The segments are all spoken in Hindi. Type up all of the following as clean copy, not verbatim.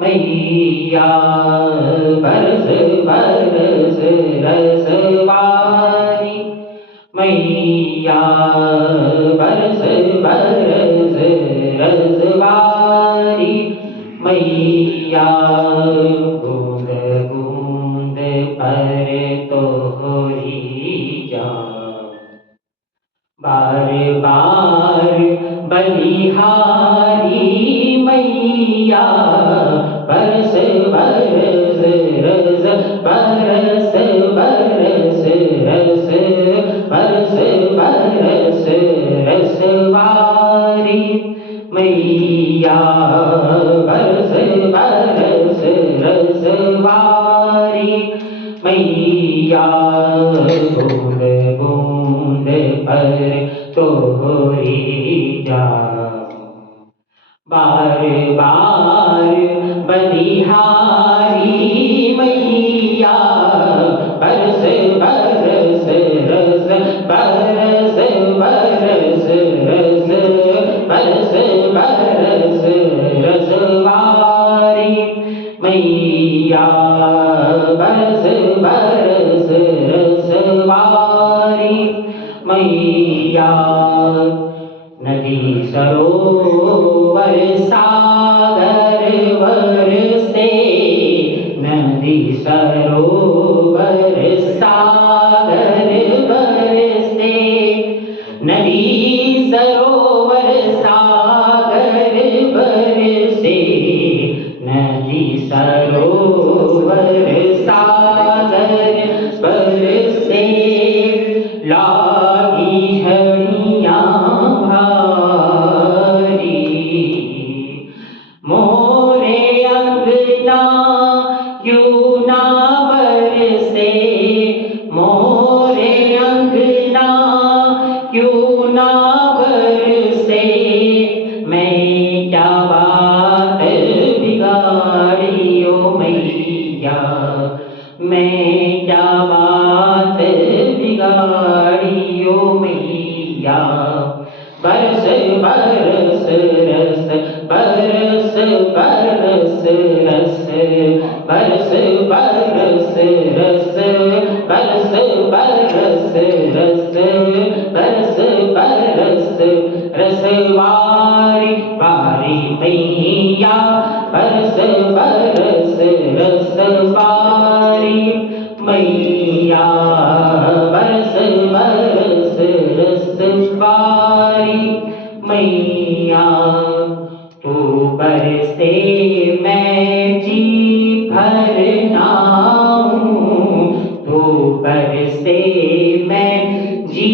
मैया बरस बरस रसवारी मैया बरस बरस रसवारी मैया बूंद बूंद पर तोहरी जा बार बार बलिहारी मैया बरस बरस रस बरस बरस रस बरस बरस रसवारी मैया बरस बरस रसवारी मैया बूंद बूंद पर तोहरी जा बार बार बलिहारी मैया बरस बरस रस बरस बरस रस बरस बरस रसवारी मैया बरस बरस रसवारी मैया नदी सरोवर सागर बरसे नदी सरोवर सागर बरसे नदी सरोवर सागर बरसे नदी सरोवर सागर बरसे लागी झड़ियाँ भारी मोरे अंगना क्यों ना बरसे मोरे अंगना क्यों ना बरसे मैं क्या बात बिगाड़ी ओ मैया मैं क्या बात बिगाड़ी ओ मैया बरस बरस रस बरस बरस रस बरस बरस रस बरस बरस रस बरस बरस रसवारी वारी मैया बरस बरस रसवारी मैया बरस बरस रसवारी मैया तू बरसे मैं जी भर नाऊं तू बरसे मैं जी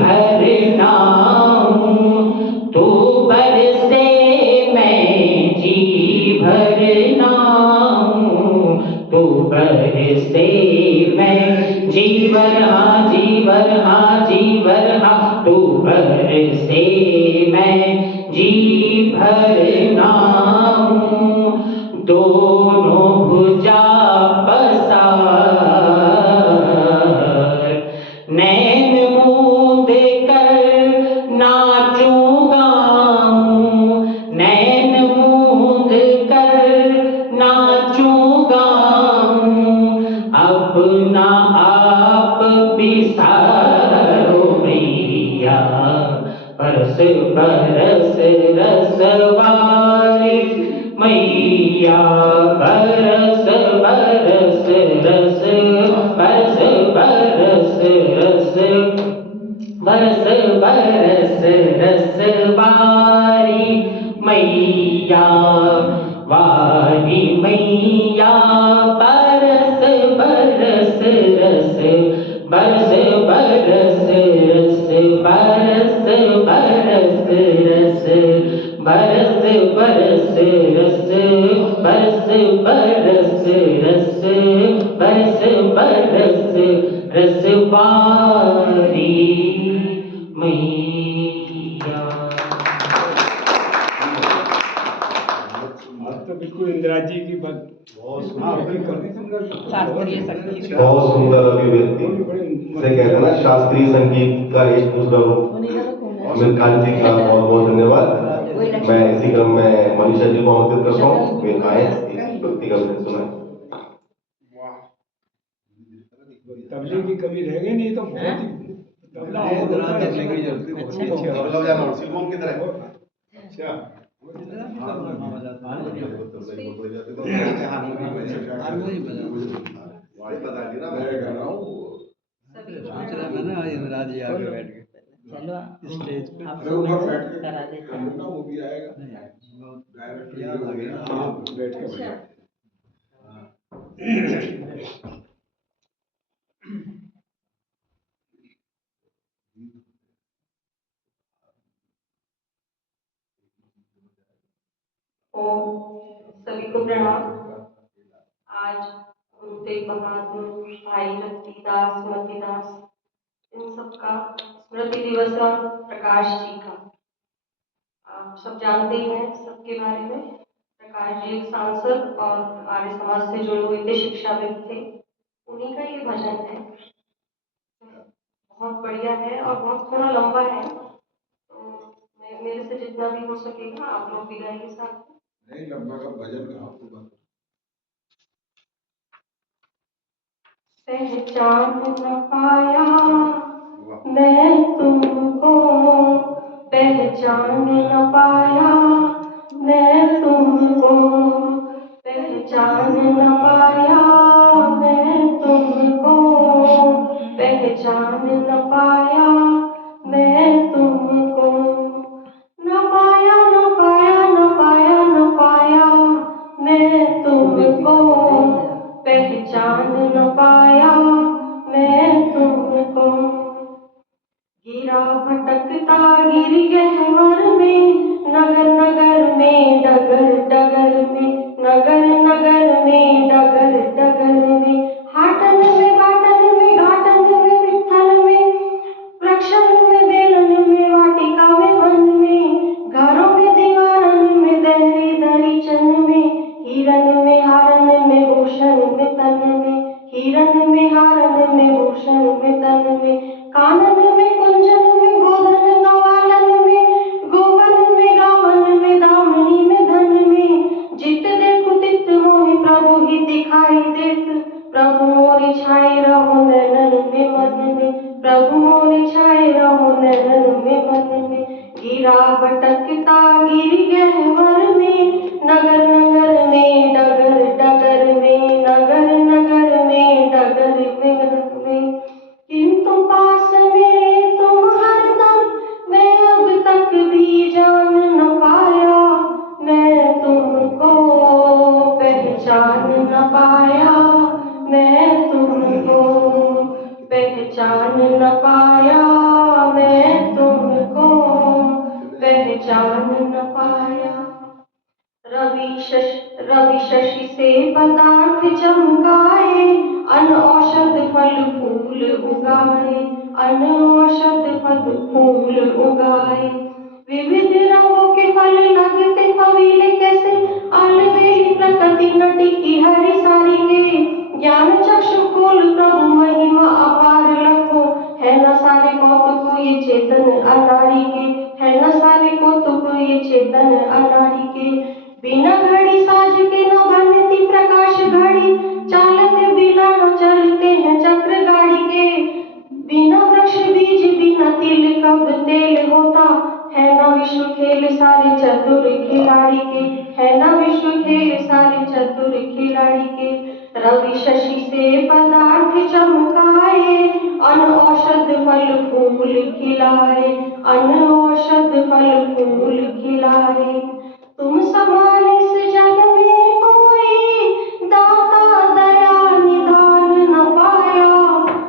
भर नाऊं तू बरसे मैं जी भर नाऊं तू बरसे मैं जीवर हाँ तू बरसे मैं जी भर नाऊं दोनों भुजा पसार नैन मूंद कर नाचूं गाऊं नैन मूंद कर नाचूं गाऊं अपना आप बिसारो मैया बरस बरस रसवारी मैया बरस बरस रस बरस बरस रस बरस बरस रसवारी मैया वारी मैया बरस बरस रस बरस बरस रस बरस बरस रस बरस बरस रस बरस बरस रस बरस बरस रसवारी मैया। तो बिल्कुल इंदिरा जी की बात बहुत सुंदर अभिव्यक्ति से कहते हैं ना शास्त्रीय संगीत का एक दूसरा रूप। अमित कांत जी का बहुत बहुत धन्यवाद। मैं इसी क्रम में मनीषा जी को आमंत्रित करता हूँ, वे आए इस भक्ति का विषय सुनाएं। तबले की कमी रह गई नहीं तो बहुत ही तबला और होता है तबला बजाना और सिलमोन किधर है? अच्छा इंद्राज जी आगे बैठ गए। चलो स्टेज पे आप ऊपर लोग बैठ के करा देते हैं। करना वो भी आएगा डायरेक्ट याद आ गया। हाँ बैठ के बजा। सभी को प्रणाम। आज गुरु तेग बहादुर, भाई रतिदास, मतीदास, इन सबका स्मृति दिवस है और प्रकाश जी का। आप सब जानते ही हैं सबके बारे में। प्रकाश जी एक सांसद और आर्य समाज से जुड़े हुए थे, शिक्षाविद थे। उन्हीं का ये भजन है, बहुत बढ़िया है और बहुत थोड़ा लंबा है, तो मेरे से जितना भी हो सकेगा आप लोग भी गाइए साथ। नहीं लंबा का भजन का होगा। पहचान न पाया मैं तुमको, पहचान न पाया मैं तुमको, पहचान न पाया मैं तुमको, पहचान न पाया मैं तुमको, न पाया न पाया न पाया न पाया मैं तुमको, पहचान न पाया मैं तुमको। गिरा भटकता गिर गहवर में, नगर नगर में डगर डगर में, नगर नगर में डगर डगर में, हाटन में बाटन में घाटन में विठ्ठल में, वृक्षन में बेलन में वाटिका में वन में, घरों में दीवारन में दहरी दरीचन में, हिरन में हारन में भूषण में तन में, हिरन में हारन में भूषण में तन में, कानन में कुंजन में गोधन गवालन में, गोवन में गावन में दामनी में धन में, जित देखो तित मोहि प्रभु ही दिखाई देत, प्रभु मोरे छाए रहो नैनन में मन में, प्रभु मोरे छाए रहो नैनन में मन में। गिरा भटकता गिर गहवर में, नगर नगर में डगर डगर में, नगर नगर में डगर में, किंतु पास मेरे तुम हरदम, मैं अब तक भी जान न पाया मैं तुमको, पहचान न पाया मैं तुमको, पहचान न पाया मैं तुमको, पहचान न पाया। रवि शशि से पदार्थ चमकाए, अनौषध फल फूल उगाए, अनौषध फल फूल उगाए, विविध रंगों के फल लगते फवीले कैसे, अलबेली प्रकृति नटी की हरी सारी के, ज्ञान चक्षु खोल प्रभु महिमा अपार लखो, है न सारे कौतुक ये चेतन अनारी के, है न सारे कौतुक ये चेतन अनारी के, बिना घड़ी साज के न बनती प्रकाश घड़ी, चालक बिना न चलते हैं चक्र गाड़ी के, बिना वृक्ष बीज बिना तिल कब तेल होता, है न विश्व खेल सारे चतुर खिलाड़ी के, है न विश्व खेल सारे चतुर खिलाड़ी के। रवि शशि से पदार्थ चमकाए, अनौषध फल फूल खिलाए, अनौषध फल फूल खिलाए, तुम समान इस जग में कोई, दाता दया निदान न पाया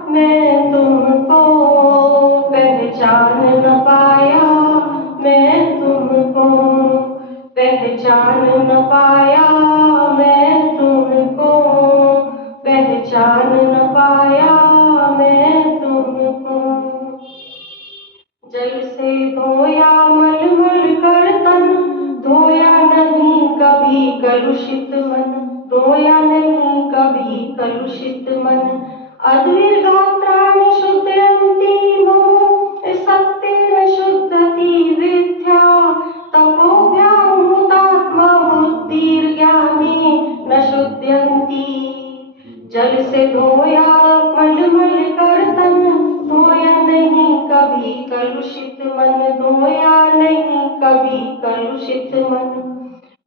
मैं तुमको, पहचान न पाया मैं तुमको, पहचान न पाया मैं तुमको, पहचान न पाया मैं तुमको। जल से धोया मलमल कर तन, धोया नहीं कभी कलुषित मन, धोया नहीं कभी कलुषित मन, अद्विर गात्राणि शुद्धयन्ति मम, सत्येन शुद्धति विद्या, तपो धोया मलमल कर तन, धोया नहीं कभी कलुषित मन, धोया नहीं कभी कलुषित मन।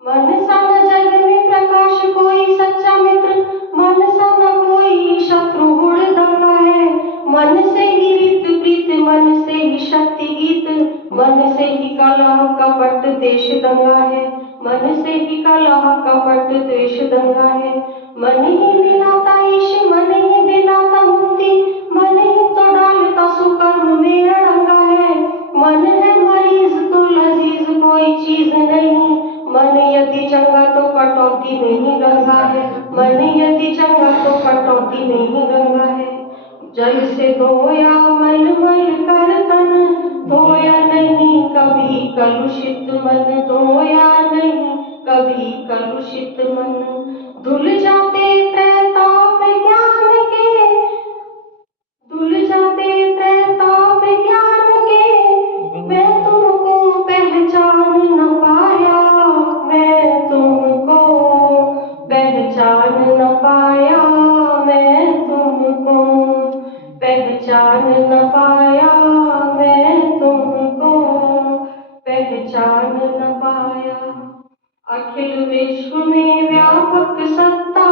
मन सा न जग में प्रकाश कोई सच्चा मित्र, मन सा न कोई शत्रु हुड़दंगा है। मन से ही रीत प्रीत, मन से ही शक्ति गीत, मन से ही कलह कपट देश दंगा है। मन से ही कलह कपट देश दंगा है। मन ही दिलाता ईश, मन ही दिलाता मुक्ति, मन ही तो डालता सुकर्म में अड़ंगा है। मन है मरीज तो लजीज कोई चीज नहीं, मन यदि चंगा तो कटौती में ही गंगा है। मन यदि चंगा तो कटौती में ही गंगा है। जल से धोया मलमल कर तन, धोया नहीं कभी कलुषित मन, धोया नहीं कभी कलुषित मन। धुल जाते त्रैताप ज्ञान के, धुल जाते त्रैताप ज्ञान के, मैं तुमको पहचान न पाया, मैं तुमको पहचान न पाया, मैं तुमको पहचान न पाया, मैं तुमको पहचान न पाया। अखिल विश्व में व्यापक सत्ता,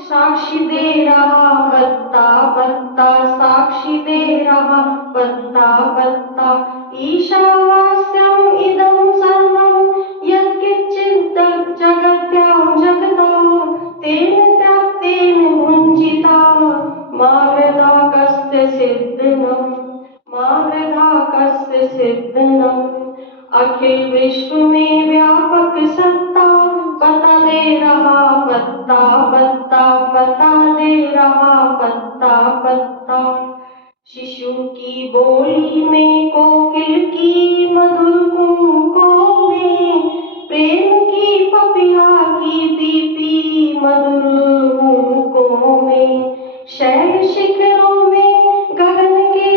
साक्षी दे रहा पत्ता पत्ता, साक्षी दे रहा पत्ता पत्ता। ईशावास्यम इदं सर्वं यत्किंचित् जगत्यां जगता, तेन त्यक्तेन भुञ्जिता मा वृथा कस्य सिद्धनम्, मा वृथा कस्य सिद्धनम्। अखिल विश्व में व्यापक सत्ता, पता दे रहा पत्ता पत्ता, पता दे रहा पत्ता पत्ता। शिशु की बोली में कोकिल की मधुर कूकों में, प्रेम की पपिया की पीपी मधुर हुकों में। शैल शिखरों में गगन के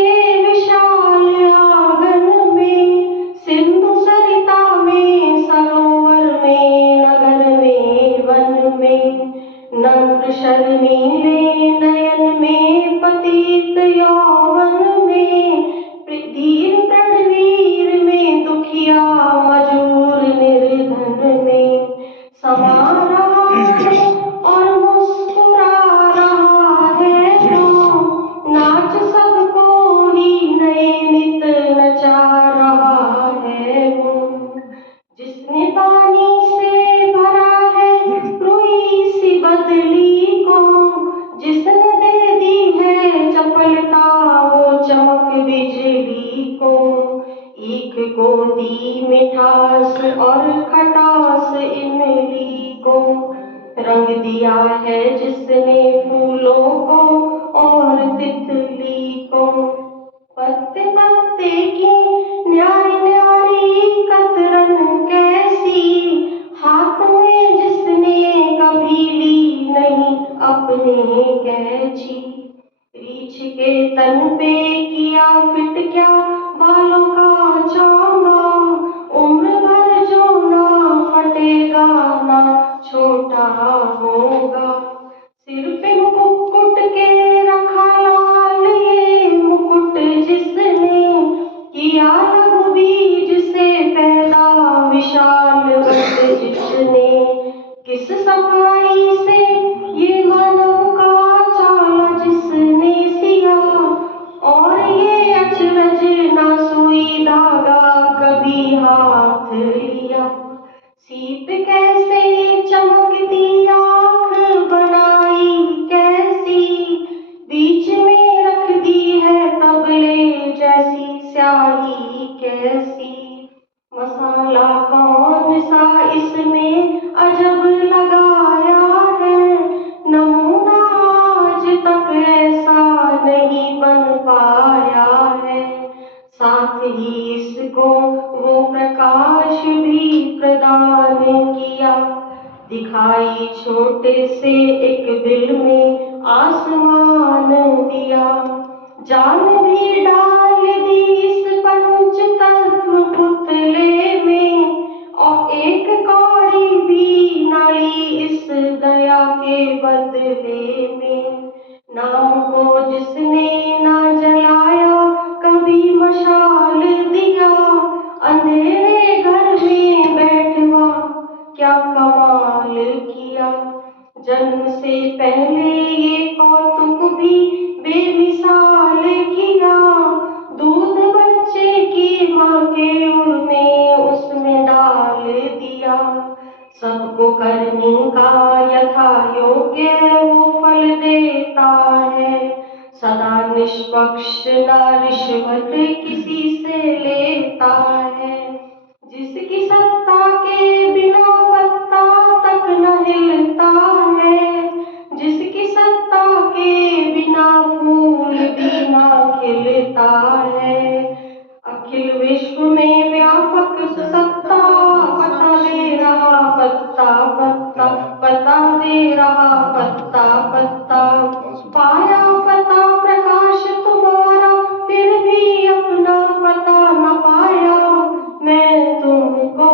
विशाल आंगन में, सिंधु सरिता में सरोवर में नगर में वन में। नम्र शर्मीले नयन में पतित यौवन में, धीर प्रणवीर में दुखिया मजूर निर्धन में। समा रहा है और मुस्कुरा रहा है तो, नाच सबको ही नए नित नचा रहा है वो। जिसने पानी से भरा है रुई सी बदली को, जिसने दे दी है चपलता वो चमक बिजली को। ईख को दी मिठास और खटास इमली को, रंग दिया है जिसने फूलों को और तितली को। पत्ते पत्ते की न्यारी न्यारी कतरन कैसी, हाथ में जिसने कभी ली नहीं अपने कैची। रीछ के तन पे किया फिट क्या बालों का चौंगा, उम्र भर जो ना फटेगा ना छोटा होगा। सिर पे मुकुट के रखा लाल ये मुकुट जिसने, किया लघु बीज से पैदा विशाल वट जिसने। किस सफाई से ये मानव का चाला जिसने सिया, और ये अचरज ना सुई धागा कभी हाथ लिया। सीप कैसे चमकती आँख बनाई कैसी, बीच में रख दी है तबले जैसी स्याही कैसी। मसाला कौन सा इसमें अजब लगाया है, नमूना आज तक ऐसा नहीं बन पाया है। साथ ही इसको वो प्रकाश भी प्रदान किया, दिखाई छोटे से एक दिल में आसमान दिया। जान भी डाल दी इस पंच तत्व पुतले में, और एक कौड़ी भी ना ली इस दया के बदले में। नाम को जिसने ना जलाया, कभी मशाल दिया, अंधेरे घर में बैठवा क्या कमाल किया। जन्म से पहले ये कौतुक भी बेमिसाल किया, दूध बच्चे की माँ के उर में उसमें डाल दिया। सबको करने का यथा योग्य वो फल देता है, सदा निष्पक्ष ना रिश्वत किसी से लेता है। जिसकी सत्ता के बिना पत्ता तक न हिलता है, जिसकी सत्ता के बिना फूल भी ना खिलता है। अखिल विश्व में व्यापक सत्ता पता दे रहा पत्ता पत्ता, पता दे रहा पत्ता पत्ता। पाया पता प्रकाश तुम्हारा, फिर भी अपना पता न पाया। मैं तुमको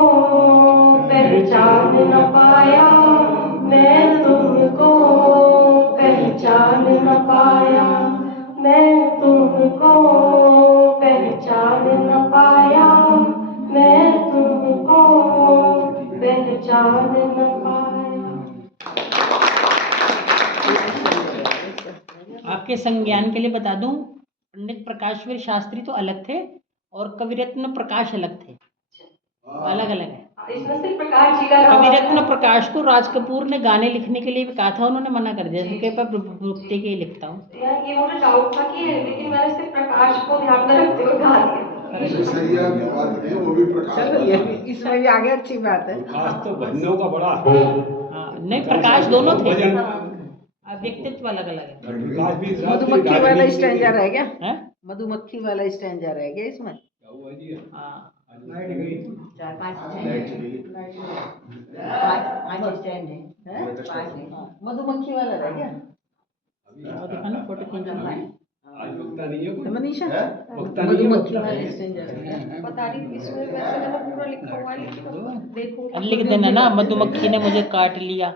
पहचान न पाया, मैं तुमको पहचान न पाया, मैं तुमको पहचान न पाया, मैं तुमको पहचान न पाया। आपके संज्ञान के लिए बता दूं, पंडित प्रकाशवीर शास्त्री तो अलग थे और कविरत्न प्रकाश अलग थे, अलग अलग है। इसमें सिर्फ प्रकाश जी का नाम कविरत्न प्रकाश को राज कपूर ने गाने लिखने के लिए भी कहा था, उन्होंने मना कर दिया कि पर भुक्ति के ही लिखता हूँ। यार ये मुझे डाउट था कि लेकिन मैंने सिर्फ प्रकाश को ध्यान में रखते हुए गा दिया। सही है, बात है, वो भी प्रकाश चलो ये इसमें भी आगे अच्छी बात है। आज तो भजनों का बड़ा हाँ, नहीं प्रकाश दोनों थे, भजन व्यक्तित्व अलग अलग है। प्रकाश भी मधुमक्खी वाला स्टैंजा रह गया, हैं? मधुमक्खी वाला स्टैंजा रह गया इसमें। क्या हुआ जी? हाँ, आज लाइट गई। चार पांच लाइट चली गई। पांच स्टैंड है, पांच है। मधुमक्खी वाला रह गया। वो देखा ना फोटो खींच आज भुगता नहीं है कोई। मनीषा भुगता नहीं है, मधुमक्खी भुगता वाला नहीं है। स्टैंजा रह गया। पता नहीं इसमें वैसे मैंने पूरा लिखा हुआ है, लेकिन देखो लिख देना ना, मधुमक्खी ने मुझे काट लिया।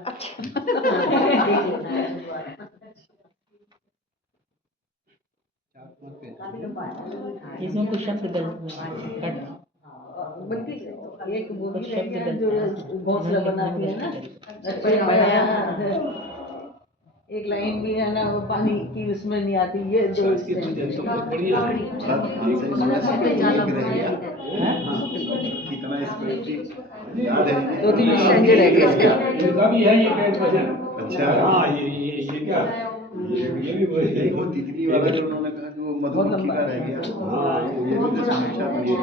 इसमें कुछ शब्द गलत कट, एक वो भी कुछ रह शब्द गया गलत जो घोंसला बनाती है ना, अच्छा बनाया। एक लाइन भी है ना, वो पानी की उसमें नहीं आती, ये दो आज की भजन तो बहुत बढ़िया है। कितना स्पिरिट याद है। दो तीन स्टैंजे रह गए इसके। इनका भी है ये पेट भजन। अच्छा। हाँ, ये क्या, ये भी वही है। वो तितली वाला जो उन्होंने कहा कि वो मधुमक्खी का रह गया। हाँ, ये भी तो हमेशा बड़ी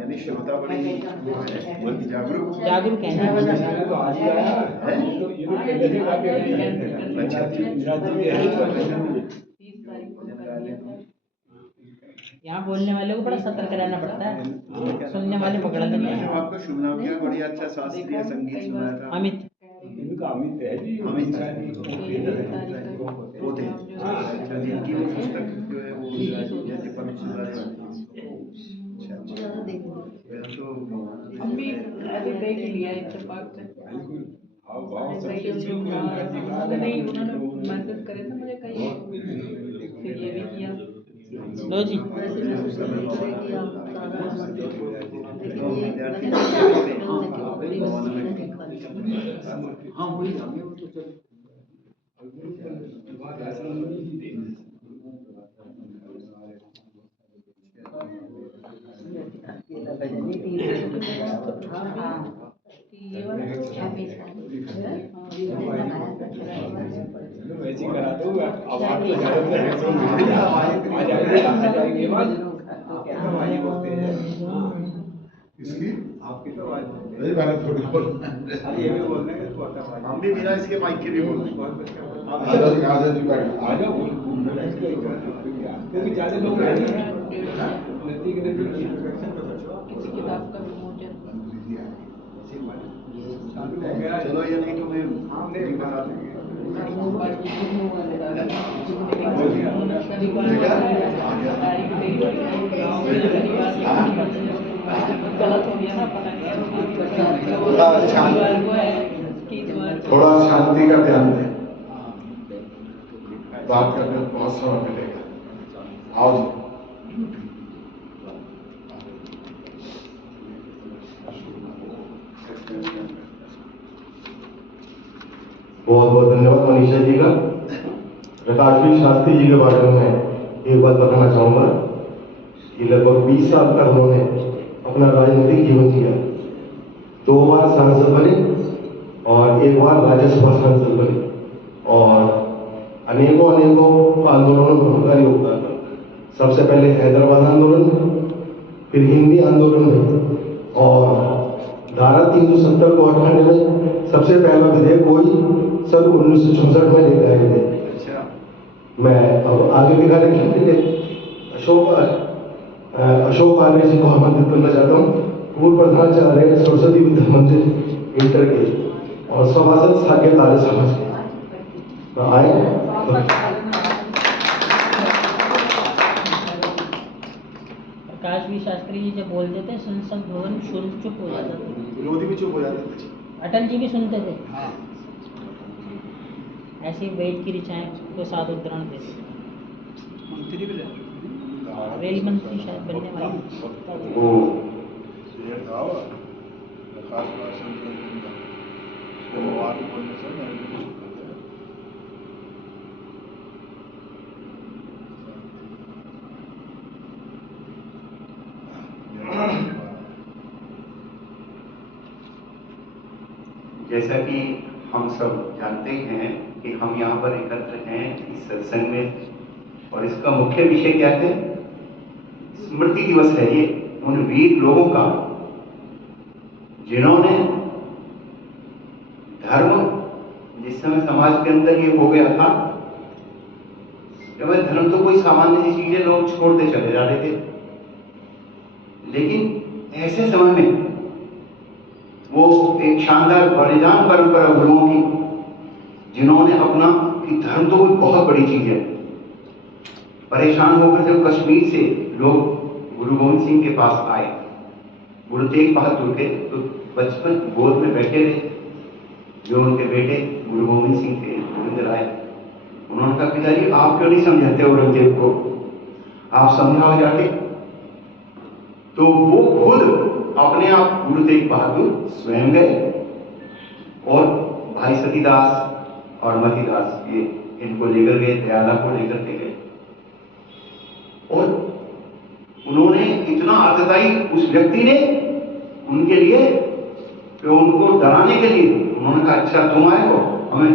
यानी श्रोता बड़ी बल्कि जागरूक जागरूक है ना। मैंने तो आज ही आया है। तो ये लोग पहले से गा के गए हैं। अच्छा, अच्छा। इंदिरा जी के हैं। यहाँ बोलने वाले को बड़ा सतर्क रहना पड़ता है, सुनने वाले पकड़ लेते मैंने हैं। आपको सुना गया, बढ़िया अच्छा शास्त्रीय संगीत सुनाया था। अमित इनका अमित है जी, अमित वो वो थे। अच्छा, जिनकी वो पुस्तक जो है वो जैसे पवित्र सुधारे वाली। अच्छा, अच्छा। तो हम भी अभी देख लिया इत्तेफाक से। बिल्कुल हाव भाव सब सही कुछ बिल्कुल इनका जी का नहीं, उन्होंने मैसेज करे थे मुझे कहीं, फिर ये भी किया। लो जी, वैसे ही करा दो। अब आप तो आ जाएंगे बाद। इसकी आपकी तो आवाज नहीं, मैंने थोड़ी बोलना है। ये भी बोलने के तो आता है। हम भी बिना इसके माइक के भी बोलते हैं। आ जाओ, क्योंकि ज्यादा लोग नहीं हैं। नजदीक किसी किताब का विमोचन। चालू हो गया। चलो ये नहीं तो मैं नहीं बता गलत हो गया ना, पता नहीं थोड़ा शांति का ध्यान दें। बात करने में बहुत समय मिलेगा। आओ जी। बहुत बहुत धन्यवाद मनीषा जी का। प्रकाशवीर शास्त्री जी के बारे में मैं एक बात बताना चाहूंगा कि लगभग 20 साल तक उन्होंने अपना राजनीतिक जीवन जिया। 2 बार सांसद बने और 1 बार राज्यसभा सांसद बने और अनेकों आंदोलनों में उनका योगदान था। सबसे पहले हैदराबाद आंदोलन में, फिर हिंदी आंदोलन में और धारा 370 को हटाने में सबसे पहला विधेयक वही सन 1964 में लेकर आए थे। मैं अब आगे के कार्यक्रम के लिए अशोक आर्य जी को आमंत्रित करना चाहता हूँ। पूर्व प्रधानाचार्य सरस्वती विद्या मंदिर इंटर के और सभासद साकेत आर्य समाज के तो आए। प्रकाशवीर शास्त्री जी जब बोलते थे संसद भवन सुन चुप हो जाता था, विरोधी भी चुप हो जाते थे। अटल जी भी सुनते थे। ऐसे ही वेद की ऋचाएं को साथ उद्धरण देते थे। मंत्री भी रहते रेल मंत्री शायद बनने वाले। जैसा कि हम सब जानते हैं कि हम यहाँ पर एकत्र हैं इस सत्संग में, और इसका मुख्य विषय क्या है? स्मृति दिवस है ये उन वीर लोगों का जिन्होंने धर्म, जिस समय समाज के अंदर ये हो गया था, जब धर्म तो कोई सामान्य सी चीजें लोग छोड़ते चले जाते थे, लेकिन ऐसे समय में वो एक शानदार बलिदान परंपरा गुरुओं की, जिन्होंने अपना कि धर्म तो कोई बहुत बड़ी चीज है। परेशान होकर जब कश्मीर से लोग गुरु गोविंद सिंह के पास आए, गुरु तेग बहादुर के, तो बचपन गोद में बैठे रहे जो उनके बेटे गुरु गोविंद सिंह थे, गोविंद राय। उन्होंने कहा, पिताजी आप क्यों नहीं समझाते औरंगजेब को, आप समझाओ जाके। तो वो खुद अपने आप गुरु तेग बहादुर स्वयं गए और भाई सतीदास और मतीदास ये इनको लेकर गए, दयाला को लेकर के गए, और उन्होंने इतना आतताई उस व्यक्ति ने उनके लिए कि उनको डराने के लिए उन्होंने कहा, अच्छा तुम आए हो, हमें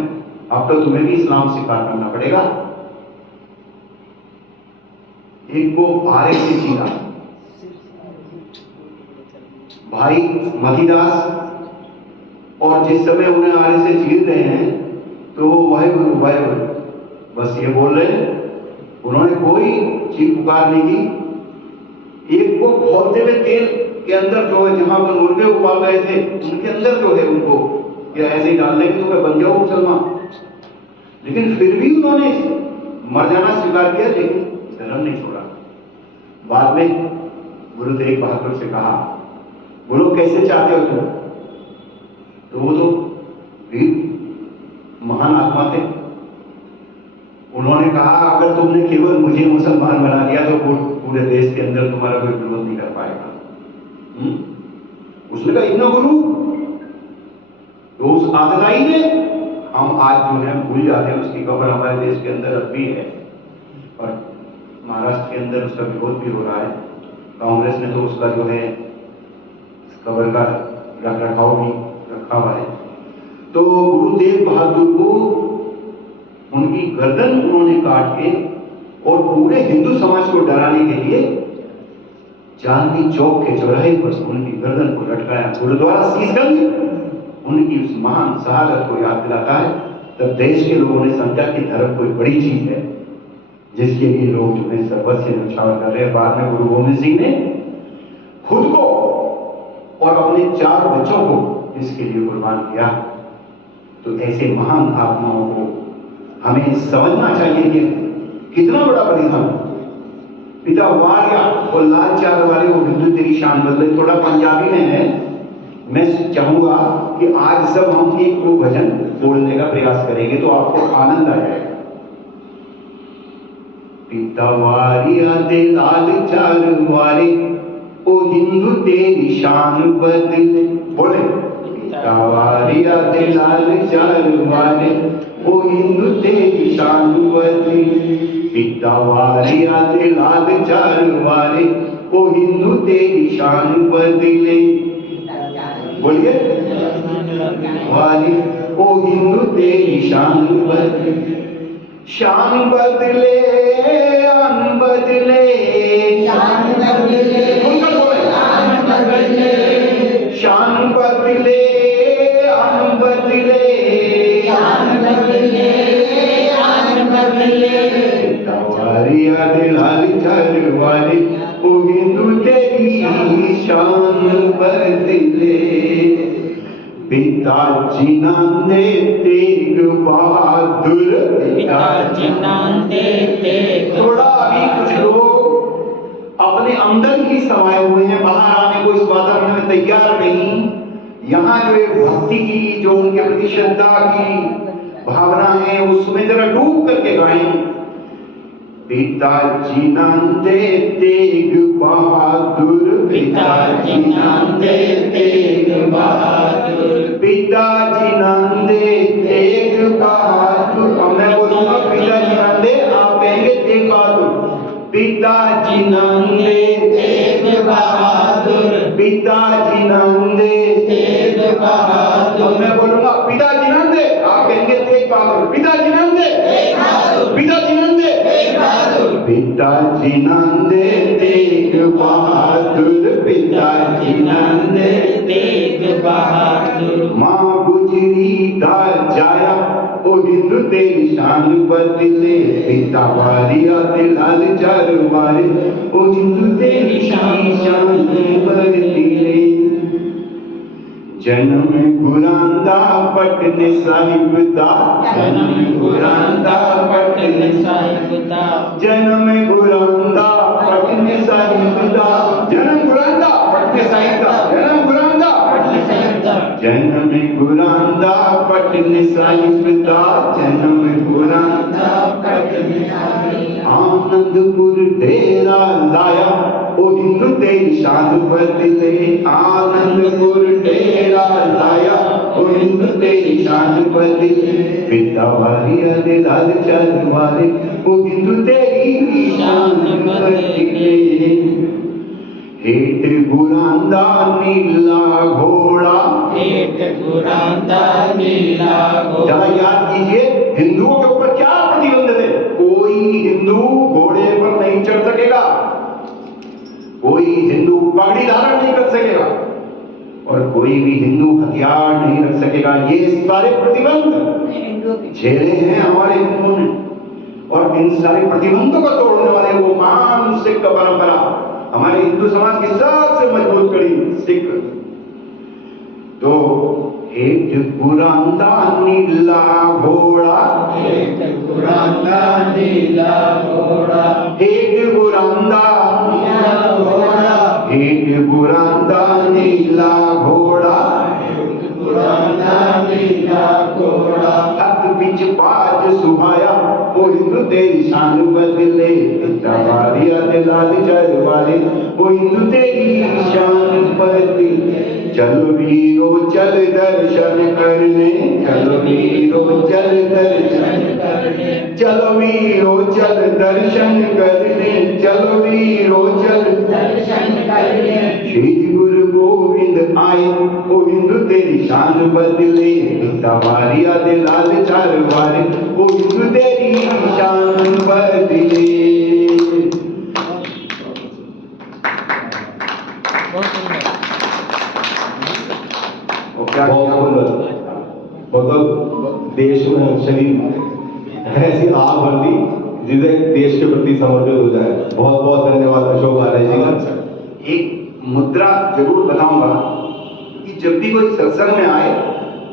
अब तो तुम्हें भी इस्लाम स्वीकार करना पड़ेगा। एक को आरे से चीरा भाई मतीदास, और जिस समय उन्हें आरे से चीर रहे हैं तो वो वाहे बस ये बोल रहे हैं, उन्होंने कोई चीख पुकार नहीं की। एक को खोलते हुए तेल के अंदर जो है, जहां पर मुर्गे उबाल रहे थे उनके अंदर जो है उनको या ऐसे ही डाल देंगे तो मैं बन जाऊं मुसलमान। लेकिन फिर भी उन्होंने मर जाना स्वीकार किया, लेकिन धर्म नहीं छोड़ा। बाद में गुरु तेग बहादुर से कहा, बोलो कैसे चाहते हो तुम? तो वो तो वीर महान आत्मा थे। उन्होंने कहा, अगर तुमने केवल मुझे मुसलमान बना दिया तो पूरे देश के अंदर तुम्हारा कोई विरोध नहीं कर पाएगा। उसने कहा, इतना गुरु? तो उस आतताई ने हम आज जो है भूल जाते हैं, उसकी खबर हमारे देश के अंदर अब भी है और महाराष्ट्र के अंदर उसका विरोध भी हो रहा है। कांग्रेस ने तो उसका जो है कबर का रख रखाव भी रखा हुआ है। तो गुरु तेग बहादुर को उनकी गर्दन उन्होंने काट के और पूरे हिंदू समाज को डराने के लिए चांदनी चौक के चौराहे पर उनकी गर्दन को लटकाया। गुरुद्वारा शीशगंज उनकी उस महान शहादत को याद दिलाता है। तब देश के लोगों ने समझा कि धर्म कोई बड़ी चीज है जिसके लिए लोग जो है सर्वस्व न्यौछावर कर रहे हैं। बाद में गुरु गोविंद सिंह ने खुद को और अपने 4 बच्चों को इसके लिए कुर्बान किया। तो ऐसे महान आत्माओं को हमें समझना चाहिए कि कितना बड़ा बलिदान। पिता वारिया और लाल चार वाले वो हिंदू तेरी शान बदले, थोड़ा पंजाबी में है। मैं चाहूंगा कि आज सब हम एक को भजन बोलने का प्रयास करेंगे तो आपको आनंद आ जाएगा। पिता वारिया दे लाल चार वारे, ओ हिंदू तेरी शान बदले। बोले पिता वारिया दे लाल चार वारे, ओ हिंदू तेरी शान बदले। पिता वारिया दे लाल चार वारे, ओ हिंदू तेरी शान बदले। बोलिए वाली, ओ हिंदू तेरी शान बदले। शान बदले आन बदले, शान बदले आन बदले, शान बदले आन बदले, शान बदले आन बदले। वारिया दे लाल चार वारे, ओ हिंदू तेरी शान बदले। पिताजी नांदे तेग बहादुर, पिताजी नांदे तेग। थोड़ा अभी कुछ लोग अपने अंदर ही समाये हुए हैं, बाहर आने को इस वातावरण में तैयार नहीं। यहाँ जो एक भक्ति की, जो उनके प्रति श्रद्धा की भावना है, उसमें जरा डूब करके गाएं। पिताजी नांदे तेग बहादुर, पिताजी नांदे तेग बहादुर, पिताजी नांदे तेग बहादुर। अब मैं बोलूंगा पिताजी नांदे, आप कहेंगे तेग बहादुर। पिताजी नांदे तेग बहादुर, पिताजी नांदे तेग बहादुर। अब मैं बोलूंगा पिताजी नांदे, आप कहेंगे तेग बहादुर। पिताजी नांदे तेग बहादुर, पिताजी नांदे तेग बहादुर, पिताजी नांदे तेग बहादुर, पिताजी नांदे तेग बहादुर। माँ गुजरी दा जाया, ओ हिंदू तेरी शान बदले। पिता वारिया दे लाल चार वारे, ओ हिंदू तेरी शान बदले। जन्म गुरांदा पटने साहिब दा, जन्म गुरांदा पटने साहिब दा, जन्म गुरांदा पटने साहिब दा, जन्म गुरांदा पटने साहिब दा, जन्म गुरांदा पटने साहिब दा, जन्म गुरांदा पटने साहिब दा, जन्म गुरांदा पटने साहिब दा। आनंदपुर डेरा लाया, ओ हिंदू तेरी शान बदले। आनंदपुर डेरा लाया, ओ हिंदू तेरी शान बदले। पिता वारिया दे लाल चार वारे, ओ हिंदू तेरी शान बदले। हेठ गुरांदा नीला घोड़ा, हेठ गुरांदा नीला घोड़ा। जरा याद कीजिए, हिंदुओं के ऊपर क्या प्रतिबंध थे? कोई हिंदू घोड़े पर नहीं चढ़ सकेगा, कोई हिंदू पगड़ी धारण नहीं कर सकेगा, और कोई भी हिंदू हथियार नहीं रख सकेगा। ये सारे प्रतिबंध झेले हैं हमारे हिंदुओं ने, और इन सारे प्रतिबंधों को तोड़ने वाले वो महान सिख परंपरा, हमारे हिंदू समाज की सबसे मजबूत कड़ी सिख। तो हेठ गुरांदा नीला घोड़ा, हेठ गुरांदा नीला घोड़ा, हेठ गुरांदा नीला घोड़ा, हेठ गुरांदा नीला घोड़ा, हेठ गुरांदा नीला घोड़ा। हथ बिच बाज सुहाया, ओ हिंदू तेरी शान बदले। पिता वारिया दे लाल चार वारे, ओ हिंदू तेरी शान बदले। चलो वीरो चल दर्शन करने, चलो वीरो चल दर्शन करने, चलो वीरो चल दर्शन करने, चलो वीरो चल दर्शन करने। श्री गुरु गोविंद आए, ओ हिंदू तेरी शान बदले। पिता वारिया दे लाल चार वारे, ओ हिंदू तेरी शान बदले। बहुत सुंदर, मतलब देश में शरीर ऐसी आग भर दी जिसे देश के प्रति समर्पित हो जाए। बहुत बहुत धन्यवाद अशोक आर्य जी का। एक मुद्रा जरूर बताऊंगा कि जब भी कोई सत्संग में आए,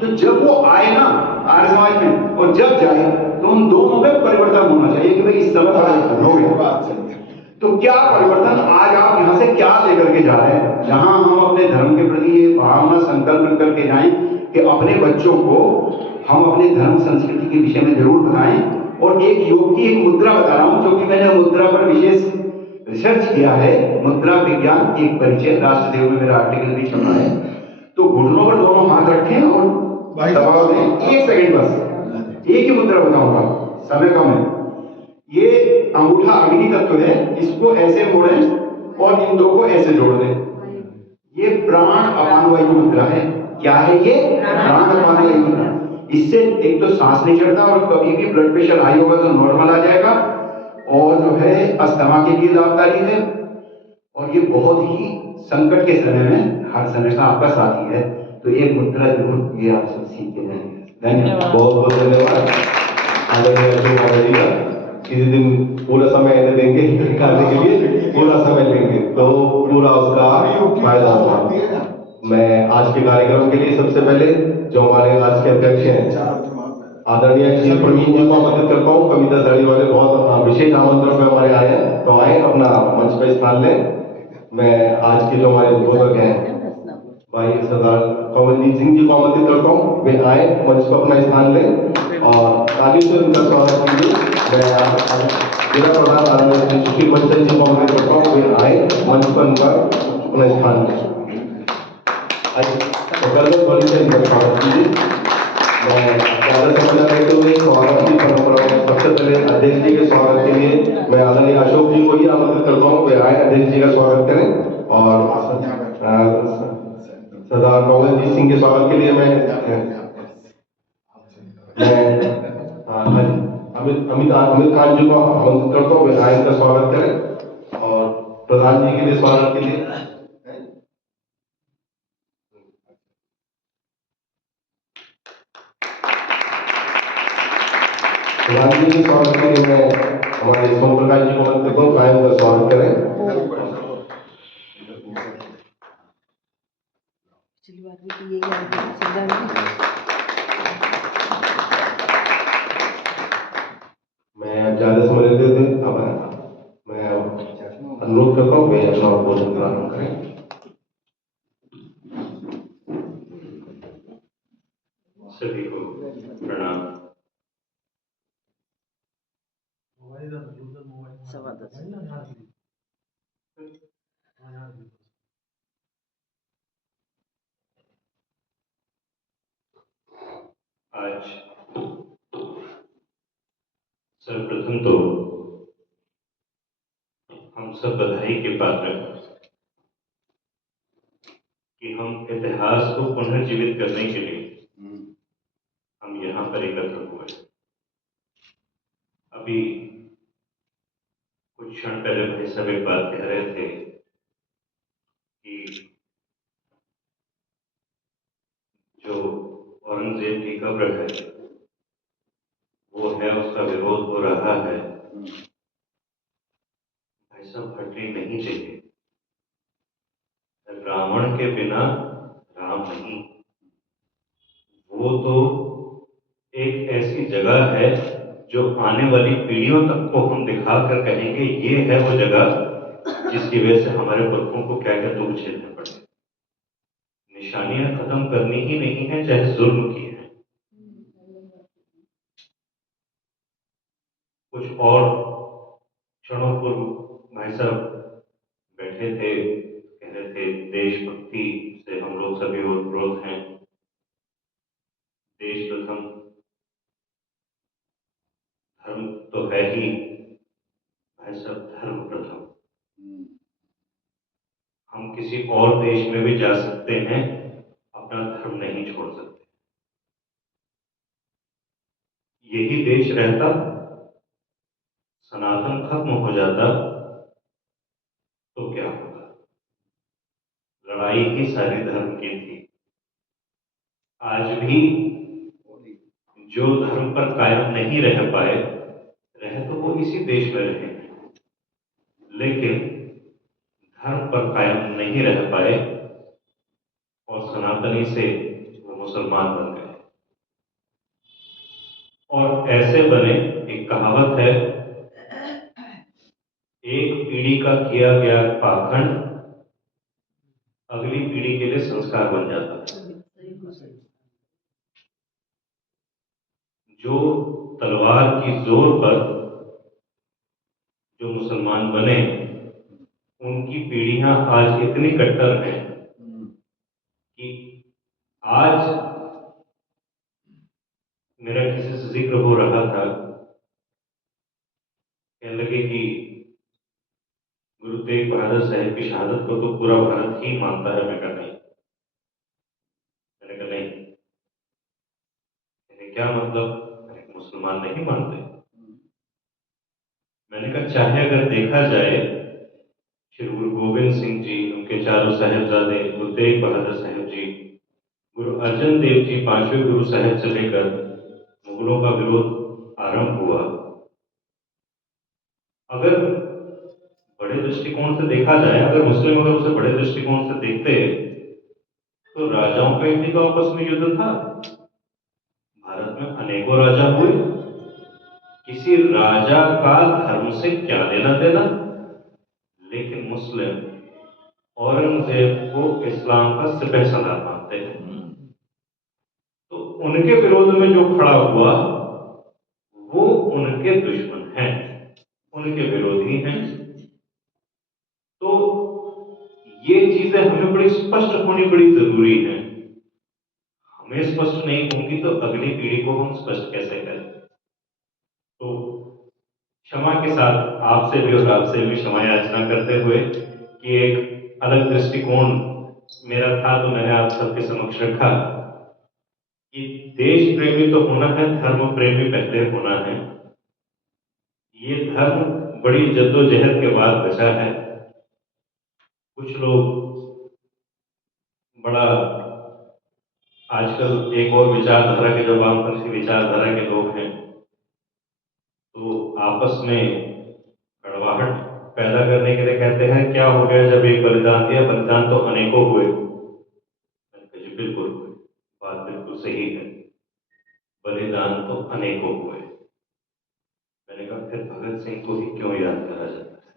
तो जब वो आए ना आर्य समाज में, और जब जाए, तो उन दोनों में परिवर्तन होना चाहिए कि भाई इस समय परिवर्तन हो गया। तो क्या परिवर्तन आज आप यहाँ से क्या लेकर के जा रहे हैं? जहां हम अपने धर्म के प्रति ये भावना संकल्प करके जाएं कि अपने बच्चों को हम अपने धर्म संस्कृति के विषय में जरूर बताएं, और एक योग की एक मुद्रा बता रहा हूं, क्योंकि मैंने मुद्रा पर विशेष रिसर्च किया है। मुद्रा विज्ञान एक परिचय, राष्ट्रदेव में मेरा आर्टिकल भी छपा है। तो घुटनों पर दोनों हाथ रखें और दबाव दें। 1 सेकंड बस, एक ही मुद्रा बताऊंगा, समय कम है। ये अंगूठा अग्नि तत्व है, इसको ऐसे मोड़ें और इन दो को ऐसे जोड़ दें। ये प्राण अपान वायु मुद्रा है। क्या है ये? प्राण अपान वायु मुद्रा। इससे एक तो सांस नहीं चढ़ता और कभी भी ब्लड प्रेशर हाई होगा तो नॉर्मल आ जाएगा, और जो है अस्थमा के लिए लाभकारी है, और ये बहुत ही संकट के समय में हर समय का आपका साथी है। तो एक मुद्रा जरूर ये आप सब सीख के जाएंगे। धन्यवाद, बहुत बहुत धन्यवाद आदरणीय अर्जुन महाराज जी का। किसी दिन पूरा समय इन्हें देंगे निकालने के लिए, पूरा समय लेंगे तो पूरा उसका फायदा होगा। मैं आज के कार्यक्रम के लिए सबसे पहले जो हमारे आज के अध्यक्ष हैं आदरणीय श्री प्रवीण जी को आमंत्रित करता हूँ। कविता साड़ी वाले बहुत विशेष आमंत्रण में हमारे आए हैं, तो आए अपना मंच पर स्थान लें। मैं आज के जो हमारे उद्बोधक हैं भाई सरदार कंवलजीत सिंह जी को आमंत्रित करता हूँ, वे आए मंच पर अपना स्थान लें और ताली से उनका स्वागत कीजिए। मैं जिला प्रधान आदरणीय श्री सुशील बंसल जी को आमंत्रित करता हूँ, वे आए मंच पर उनका अपना स्थान लें। ध्वनि से इनका स्वागत कीजिए। मैं स्वागत समझा करते हुए स्वागत की परंपरा सबसे पहले अध्यक्ष जी के स्वागत के लिए मैं आदरणीय अशोक जी को ही आमंत्रित करता हूँ, वे आए अध्यक्ष जी का स्वागत करें। और सरदार कंवलजीत सिंह के स्वागत के लिए मैं अमित खान जी को आमंत्रित करता हूँ, वे आए का स्वागत करें। और प्रधान जी के लिए स्वागत के लिए प्रधान जी के स्वागत के लिए मैं हमारे सोम प्रकाश जी को आमंत्रित करता हूँ, कायम का स्वागत करें। पिछली बार भी तो ये सुविधा नहीं। मैं ज्यादा समय लेते थे, मैं अनुरोध करता हूँ वे अपना उद्बोधन प्रारंभ करें। सभी को प्रणाम। आज सर्वप्रथम तो हम सब बधाई के पात्र हैं कि हम इतिहास को पुनर्जीवित करने के लिए हम यहाँ पर एकत्र हुए। अभी कुछ क्षण पहले भाई साहब एक बात कह रहे थे कि जो औरंगजेब की कब्र है वो है, उसका विरोध हो रहा है। भाई साहब हटनी नहीं चाहिए। रावण के बिना राम नहीं। वो तो एक ऐसी जगह है जो आने वाली पीढ़ियों तक को हम दिखाकर कहेंगे ये है वो जगह जिसकी वजह से हमारे पुरखों को क्या क्या दुख झेलने पड़े। निशानियां खत्म करनी ही नहीं है, चाहे जुल्म की है। कुछ और क्षणों पूर्व भाई साहब बैठे थे, कह रहे थे देशभक्ति से हम लोग सभी ओतप्रोत हैं। देश प्रथम, धर्म तो है ही भाई साहब, धर्म प्रथम। हम किसी और देश में भी जा सकते हैं, अपना धर्म नहीं छोड़ सकते। यही देश रहता, सनातन खत्म हो जाता तो क्या होगा। लड़ाई ही सारी धर्म की थी। आज भी जो धर्म पर कायम नहीं रह पाए, रहे तो वो इसी देश में रहे, लेकिन धर्म पर कायम नहीं रह पाए और सनातनी से वो मुसलमान बन गए। और ऐसे बने, एक कहावत है, एक पीढ़ी का किया गया पाखंड अगली पीढ़ी के लिए संस्कार बन जाता है। जो तलवार की जोर पर जो मुसलमान बने, उनकी पीढ़ियां आज इतनी कट्टर हैं कि आज मेरा किसी से जिक्र हो रहा था, कहने लगे कि गुरु तेग बहादुर साहब की शहादत को तो पूरा भारत ही मानता है। मैं कहा नहीं। मैंने कहा नहीं। मैंने क्या मतलब? मैंने कहा मुसलमान नहीं मानते। मैंने कहा चाहे अगर देखा जाए, श्री गुरु गोविंद सिंह जी, उनके चारों साहिबजादे, गुरु तेग बहादुर साहब जी, गुरु अर्जन देव जी, पांचवें गुरु साहब से लेकर मुगलों का विरोध आरंभ हुआ। अगर बड़े दृष्टिकोण से देखा जाए, अगर मुस्लिम अगर उसे बड़े दृष्टिकोण से देखते, तो राजाओं का ही तो आपस में युद्ध था। भारत में अनेकों राजा हुए, किसी राजा का धर्म से क्या लेना देना। लेकिन मुस्लिम औरंगजेब को इस्लाम का सिपह सलार मानते हैं, तो उनके विरोध में जो खड़ा हुआ वो उनके दुश्मन हैं, उनके विरोधी हैं। तो ये चीजें हमें बड़ी स्पष्ट होनी बड़ी जरूरी है। हमें स्पष्ट नहीं होंगी तो अगली पीढ़ी को हम स्पष्ट कैसे करें? तो क्षमा के साथ आपसे भी और आपसे भी क्षमा याचना करते हुए कि एक अलग दृष्टिकोण मेरा था, तो मैंने आप सबके समक्ष रखा कि देश प्रेमी तो होना है, धर्म प्रेमी पहले होना है। ये धर्म बड़ी जद्दोजहद के बाद बचा है। कुछ लोग बड़ा आजकल एक और विचारधारा के, जो वामपंथी विचारधारा के लोग हैं, तो आपस में कड़वाहट पैदा करने के लिए कहते हैं क्या हो गया जब एक बलिदान दिया, बलिदान तो अनेकों हुए। जी बिल्कुल, बात बिल्कुल सही है, बलिदान तो अनेकों हुए। मैंने कहा फिर भगत सिंह को ही क्यों याद करा जाता है,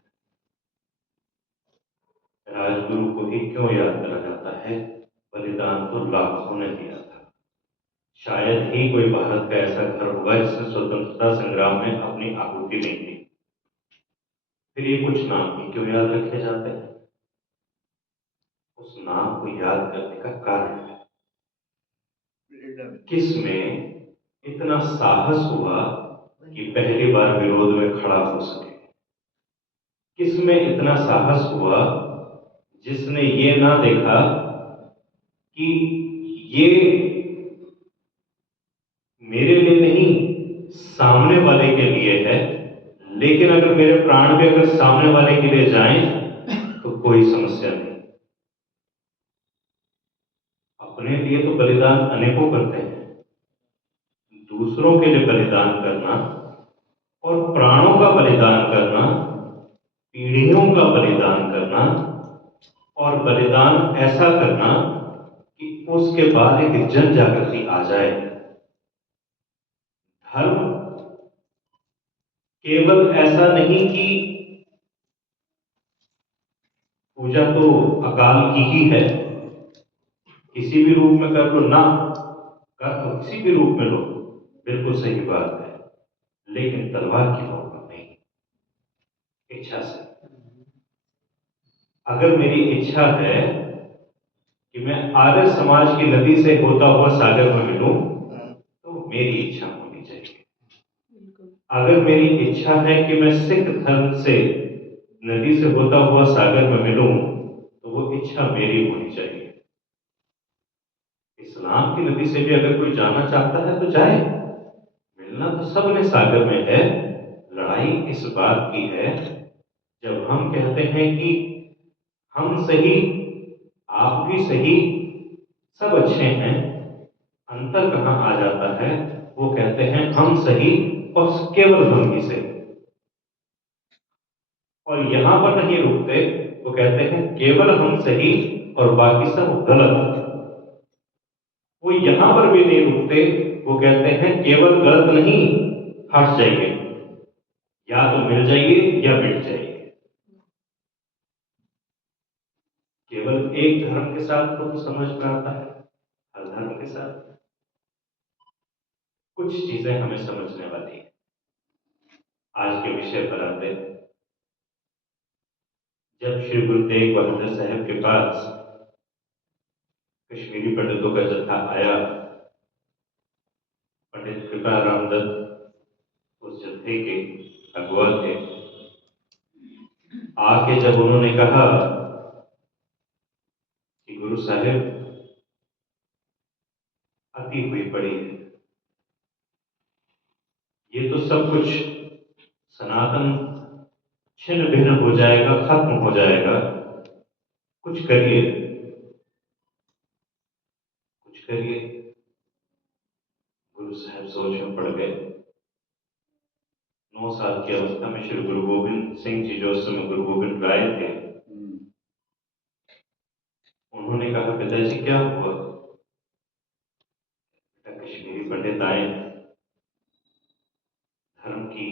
राजगुरु को ही क्यों याद करा जाता है? बलिदान तो लाखों ने दिया था। शायद ही कोई भारत का ऐसा घर होगा जिसने स्वतंत्रता संग्राम में अपनी आहुति नहीं दी। फिर ये कुछ नाम ही क्यों याद रखे जाते हैं? उस नाम को याद करने का कारण है, किस में इतना साहस हुआ कि पहली बार विरोध में खड़ा हो सके, किस में इतना साहस हुआ जिसने ये ना देखा कि ये मेरे लिए नहीं, सामने वाले के लिए है, लेकिन अगर मेरे प्राण भी अगर सामने वाले के लिए जाएं तो कोई समस्या नहीं। अपने लिए तो बलिदान अनेकों करते हैं, दूसरों के लिए बलिदान करना और प्राणों का बलिदान करना, पीढ़ियों का बलिदान करना, और बलिदान ऐसा करना कि उसके बाद एक जन जागृति आ जाए। धर्म केवल ऐसा नहीं कि पूजा तो अकाल की ही है, किसी भी रूप में कर लो ना, कर तो किसी भी रूप में लो, बिल्कुल सही बात है, लेकिन तलवार की नोक पर नहीं, इच्छा से। अगर मेरी इच्छा है कि मैं आर्य समाज की नदी से होता हुआ सागर में मिलूं, तो मेरी इच्छा होनी चाहिए। अगर मेरी इच्छा है कि मैं सिख धर्म से नदी से होता हुआ सागर में मिलूं, तो वो इच्छा मेरी होनी चाहिए। इस्लाम की नदी से भी अगर कोई जाना चाहता है तो जाए, मिलना तो सबने सागर में है। लड़ाई इस बात की है, जब हम कहते हैं कि हम सही, आप भी सही, सब अच्छे हैं, अंतर कहां आ जाता है? वो कहते हैं हम सही और केवल हम ही सही, और यहां पर नहीं रुकते, वो कहते हैं केवल हम सही और बाकी सब गलत। वो यहां पर भी नहीं रुकते, वो कहते हैं केवल गलत नहीं, हट जाइए, या तो मिल जाइए या मिट जाइए। केवल एक धर्म के साथ तो समझ में आता है, हर धर्म के साथ कुछ चीजें हमें समझने वाली हैं। आज के विषय पर आते हैं। जब श्री गुरु तेग बहादुर साहब के पास कश्मीरी पंडितों का जत्था आया, पंडित कृपा रामदत्त उस जत्थे के अगुवा थे। आके जब उन्होंने कहा कि गुरु साहिब अति हुई पड़ी है, ये तो सब कुछ सनातन छिन्न भिन्न हो जाएगा, खत्म हो जाएगा, कुछ करिए, कुछ करिए। गुरु साहब सोच में पड़ गए। 9 साल की अवस्था में श्री गुरु गोविंद सिंह जी जो उस समय गुरु गोविंद राय थे, उन्होंने कहा पिताजी क्या हुआ? कश्मीरी पंडित आए, धर्म की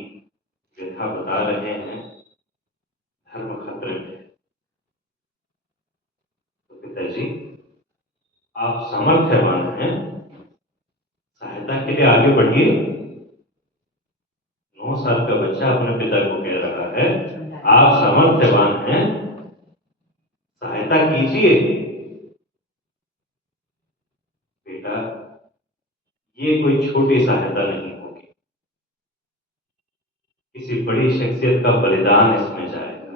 व्यथा बता रहे हैं, धर्म खतरे में है। तो पिताजी आप सामर्थ्यवान हैं, सहायता के लिए आगे बढ़िए। 9 साल का बच्चा अपने पिता को कह रहा है आप सामर्थ्यवान हैं, सहायता कीजिए। बेटा ये कोई छोटी सहायता नहीं होगी, किसी बड़ी शख्सियत का बलिदान इसमें जाएगा।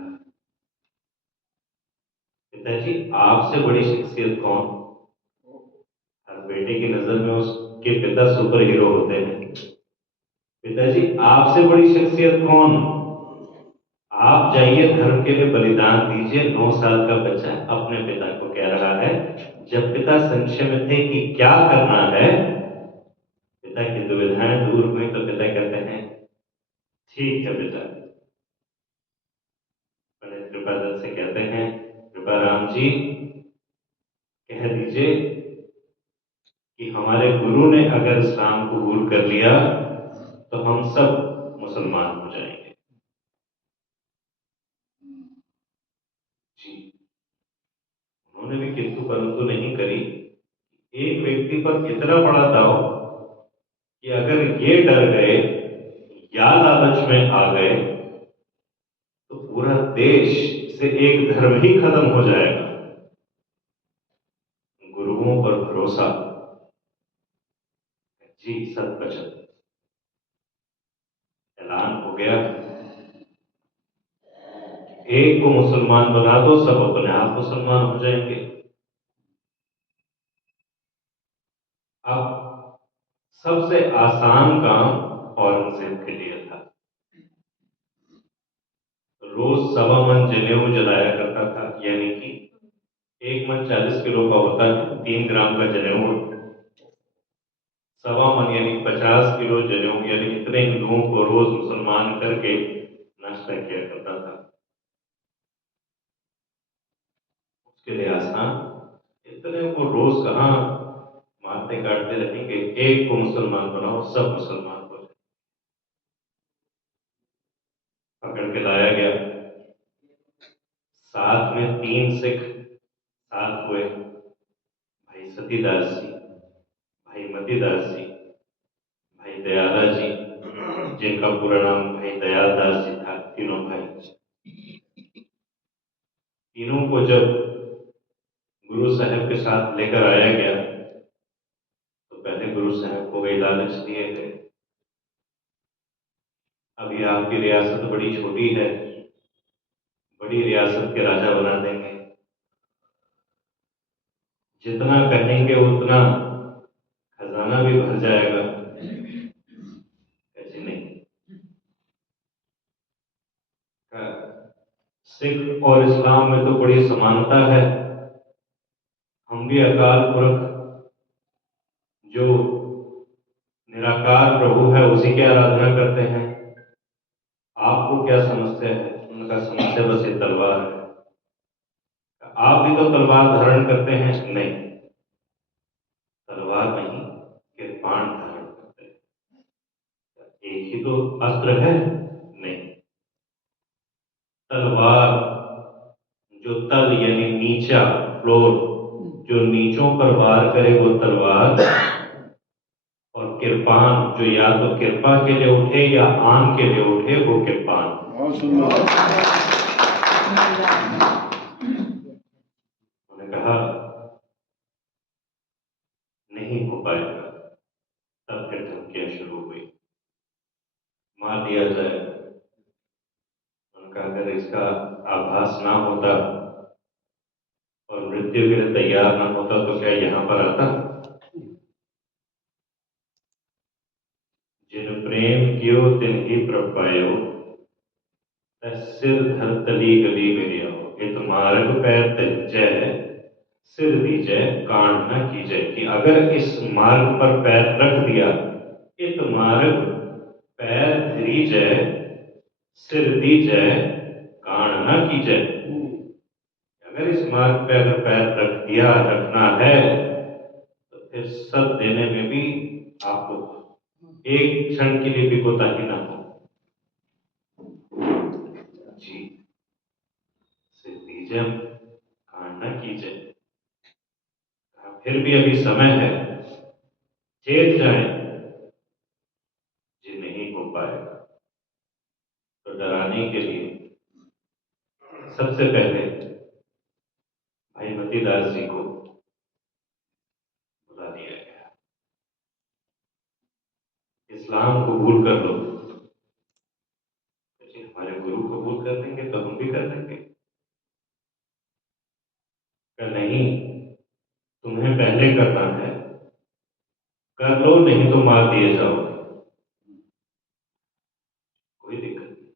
पिताजी आपसे बड़ी शख्सियत कौन? हर बेटे की नजर में उसके पिता सुपर हीरो होते हैं। पिताजी आपसे बड़ी शख्सियत कौन? आप जाइए धर्म के लिए बलिदान दीजिए। 9 साल का बच्चा अपने पिता को कह रहा है। जब पिता संशय में थे कि क्या करना है, पिता की दुविधाएं दूर हुई तो पिता कहते हैं ठीक है बेटा। पंडित कृपादत्त से कहते हैं कृपा राम जी कह दीजिए कि हमारे गुरु ने अगर इस्लाम कबूल कर लिया तो हम सब मुसलमान हो जाएंगे। जी, उन्होंने भी किंतु परंतु नहीं करी। एक व्यक्ति पर इतना बड़ा दाव कि अगर ये डर गए या लालच में आ गए तो पूरा देश से एक धर्म ही खत्म हो जाएगा। गुरुओं पर भरोसा, जी सत बचत। ऐलान हो गया, एक को मुसलमान बना दो, सब अपने आप मुसलमान हो जाएंगे। अब सबसे आसान काम औरंगजेब के लिए था। रोज 1.25 मन जनेऊ जलाया करता था, यानी कि 1 मन 40 किलो का होता है, 3 ग्राम का जनेऊ। 1.25 मन यानी 50 किलो जनेऊ, यानी इतने हिंदुओं को रोज मुसलमान करके नाश्ता किया करता था। उसके लिए आसान, इतने को रोज कहाँ मारते काटते रहेंगे, एक को मुसलमान बनाओ, सब मुसलमान हो जाए। पकड़ के लाया गया, साथ में 3 सिख साथ हुए, भाई सतीदास जी, भाई मतीदास जी, भाई दयाला जी, जिनका पूरा नाम भाई दयालदास जी था। तीनों भाई, तीनों को जब गुरु साहब के साथ लेकर आया गया तो पहले गुरु साहब को वही लालच दिए गए, अभी आपकी रियासत बड़ी छोटी है, बड़ी रियासत के राजा बना देंगे, जितना कहेंगे उतना खजाना भी भर जाएगा। ऐसे नहीं, सिख और इस्लाम में तो बड़ी समानता है, हम भी अकाल पुरख जो निराकार प्रभु है उसी की आराधना करते हैं, आपको क्या समस्या है? उनका समस्या बस ये तलवार है। आप भी तो तलवार धारण करते हैं? नहीं, तलवार नहीं, कृपाण धारण करते हैं। एक ही तो अस्त्र है? नहीं, तलवार जो तल यानी नीचा, फ्लोर, जो नीचों पर वार करे वो तलवार, और और कृपान जो या तो कृपा के लिए उठे या आन के लिए उठे, वो कृपान। उन्होंने कहा नहीं हो पाएगा, तब फिर धमकियां शुरू हुई, मार दिया जाए। उनका अगर इसका आभास ना होता और मृत्यु के लिए तैयार ना होता तो क्या यहां पर आता? जिन प्रेम कियो तिन ही प्रभ पायो, सिर धर तली गली मेरी आओ। इत मार्ग पैर तजय, सिर दीजय कान न कीजय। कि अगर इस मार्ग पर पैर रख दिया, इत मार्ग पैर धरीजय, सिर दीजय कान न कीजय। अगर इस मार्ग पे अगर पैर रख दिया, रखना है, तो फिर सब देने में भी आपको एक क्षण के लिए भी कोताही ना हो। जी, सिर दीजय कान न कीजय। फिर भी अभी समय है, चेत जाए, जी नहीं हो पाएगा। तो डराने के लिए सबसे पहले भाई मतीदास जी को बुला दिया गया। इस्लाम कबूल कर लो। जी हमारे गुरु कबूल कर लेंगे तो हम भी कर लेंगे। क्या नहीं, तुम्हें पहले करना है, कर लो, नहीं तो मार दिए जाओगे। कोई दिक्कत नहीं,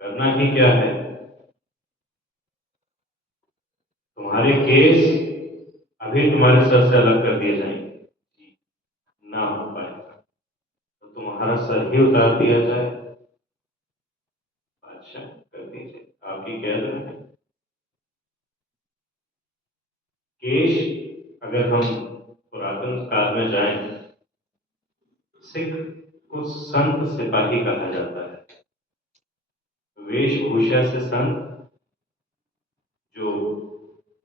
करना ही क्या है। तुम्हारे केस अभी तुम्हारे सर से अलग कर दिए जाएंगे, ना हो पाएगा तो तुम्हारा सर ही उतार दिया जाए। अच्छा कर दीजिए, आपकी कैद में है। केश अगर हम पुरातन काल में जाएं, सिख को संत सिपाही कहा जाता है। वेशभूषा से संत, जो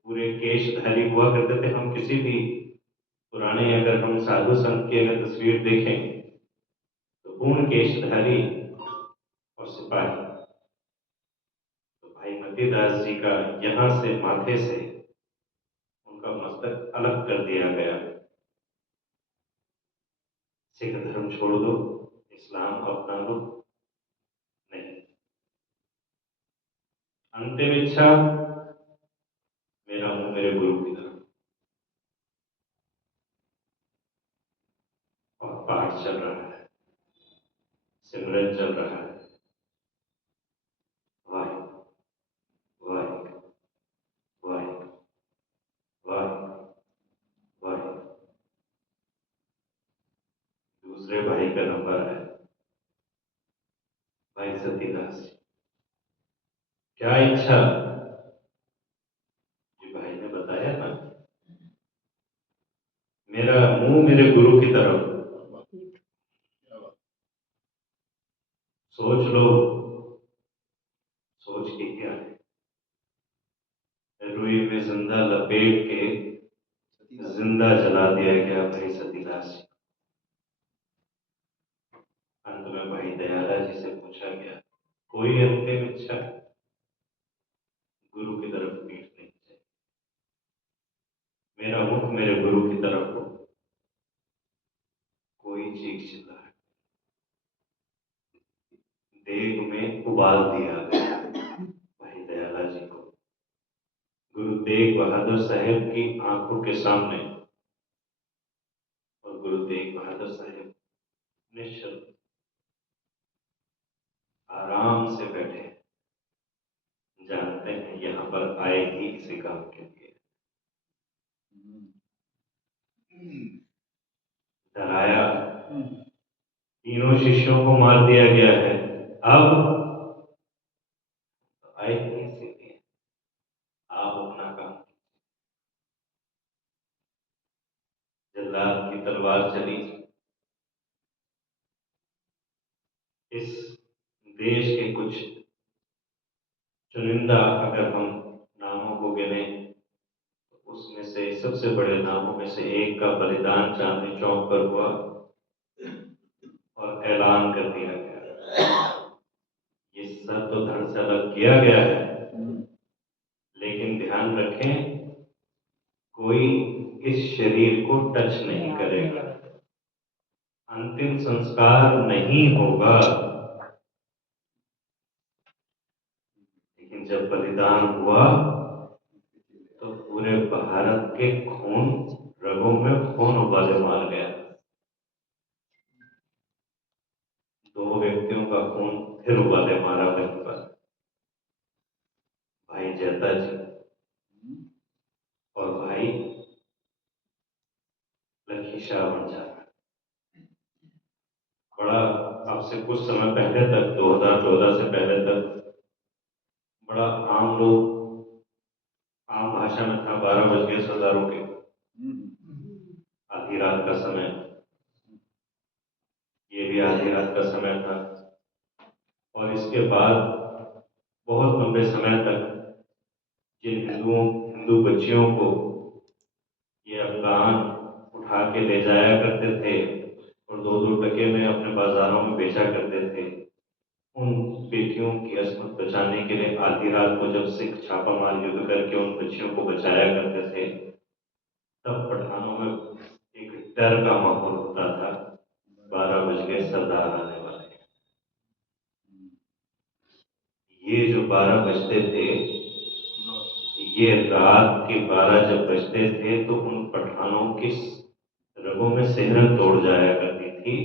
पूरे केशधारी हुआ करते थे। हम किसी भी पुराने अगर हम साधु संत की अगर तस्वीर देखें तो पूर्ण केशधारी और सिपाही। तो भाई मतीदास जी का यहाँ से माथे से उनका मस्तक अलग कर दिया गया। सिख धर्म छोड़ दो, इस्लाम अपना लो। नहीं, अंतिम इच्छा मेरा मुंह मेरे गुरु की तरफ। और पाठ चल रहा है, सिमरन चल रहा है। वाहे वाहे वाहे वाहे वाहे। दूसरे भाई का नंबर है, भाई सतीदास जी। क्या इच्छा? जी भाई ने बताया ना, मेरा मुंह मेरे गुरु की तरफ। सोच लो, सोच के क्या है। रुई में जिंदा लपेट के जिंदा जला दिया गया भाई सतीदास जी। अंत में भाई दयाला जी से पूछा गया, कोई अंतिम इच्छा? गुरु की तरफ पीठ नहीं चाहिए, मेरा मुख मेरे गुरु की तरफ हो। कोई चीख चिल्ला, देग में उबाल दिया गया भाई दयाला जी को। गुरु तेग बहादुर साहब की आंखों के सामने, और गुरु तेग बहादुर साहब निश्चल आराम से बैठे, जानते हैं यहाँ पर आए ही इसी काम के लिए। डराया, तीनों शिष्यों को मार दिया गया है, अब तो आए ही इसी लिए। आप अपना काम। जल्लाद की तलवार चली, इस देश के कुछ चुनिंदा अगर हम नामों को गिने, तो उसमें से सबसे बड़े नामों में से एक का बलिदान चांदनी चौक पर हुआ। ऐलान कर दिया गया। ये सब तो धड़ से अलग किया गया है, लेकिन ध्यान रखें कोई इस शरीर को टच नहीं करेगा, अंतिम संस्कार नहीं होगा। लेकिन जब बलिदान हुआ तो पूरे भारत के खून रगों में खून उबाले मार गया। 2 व्यक्तियों का खून फिर उबाले मारा वहीं पर, भाई जैता जी और भाई लखी शाह वंजारा। बड़ा अब से कुछ समय पहले तक, 2014 से पहले तक, बड़ा आम लोग, आम भाषा में था 12 बज गए सरदारों के, आधी रात का समय, ये भी आधी रात का समय था। और इसके बाद बहुत लंबे समय तक जिन हिंदू बच्चियों को ये अफगान उठा के ले जाया करते थे और 2-2 टके में अपने बाजारों में बेचा करते थे, उन बेटियों की अस्मत बचाने के लिए आधी रात को जब सिख छापामार युद्ध करके उन बच्चियों को बचाया करते थे, तब पठानों में एक डर का माहौल होता था। 12 बज गए सरदार आने वाले। ये जो 12 बजते थे, ये रात के 12 जब बजते थे तो उन पठानों की रगों में सिहरन दौड़ जाया करती थी।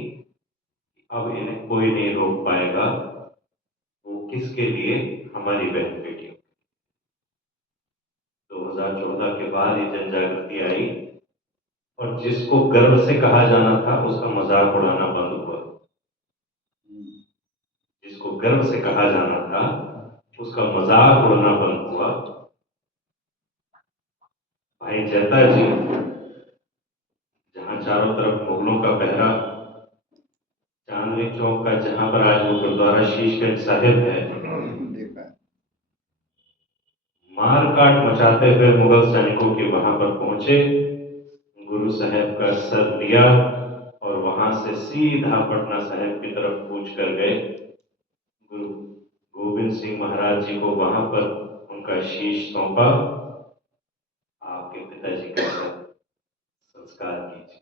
अब इन्हें कोई नहीं रोक पाएगा। वो किसके लिए? हमारी बहन बेटियों। 2014 के बाद ये जन जागृति आई और जिसको गर्व से कहा जाना था उसका मजाक उड़ाना बंद हुआ। जिसको गर्व से कहा जाना था उसका मजाक उड़ाना बंद हुआ। भाई जैता जी, जहां चारों तरफ मुगलों का पहरा, चांदनी चौक का जहां पर आज वो गुरुद्वारा शीशगंज साहिब है, मार काट मचाते हुए मुगल सैनिकों के वहां पर पहुंचे, गुरु साहब का सर लिया और वहां से सीधा पटना साहिब की तरफ कूच कर गए। गुरु गोविंद सिंह महाराज जी को वहां पर उनका शीश सौंपा। आपके पिताजी का संस्कार कीजिए।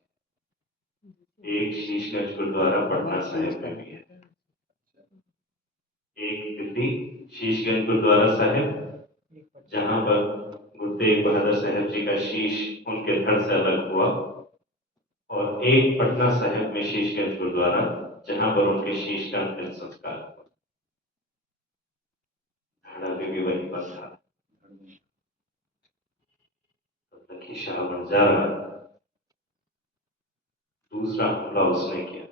एक शीशगंज गुरुद्वारा पटना साहिब में भी है, एक दिल्ली शीशगंज गुरुद्वारा साहिब, जहां पर गुरु तेग बहादुर साहब जी का शीश उनके धड़ से अलग हुआ, और एक पटना साहिब में शीशगंज गुरुद्वारा, जहां पर उनके शीश का अंतिम संस्कार हुआ। धाड़ा भी वहीं पर था। लखी शाह वंजारा, दूसरा हमला उसने किया।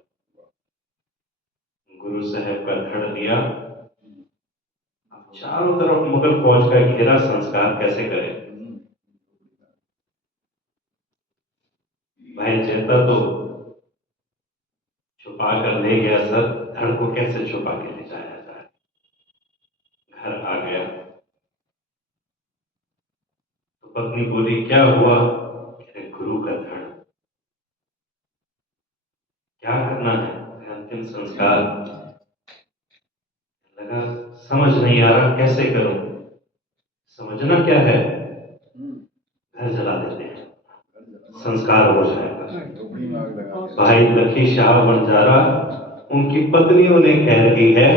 गुरु साहब का धड़ लिया। अब चारों तरफ मुगल फौज का घेरा, संस्कार कैसे करे? भाई जैता तो छुपा कर ले गया सर, धड़ को कैसे छुपा के ले जाया जाए? घर आ गया तो पत्नी बोली क्या हुआ? कहते गुरु का धड़, क्या करना है? अंतिम संस्कार। लगा समझ नहीं आ रहा कैसे करूं। समझना क्या है, घर जला देते हैं, संस्कार हो जाएगा। भाई लखी शाह वंजारा, उनकी पत्नियों ने कह दी है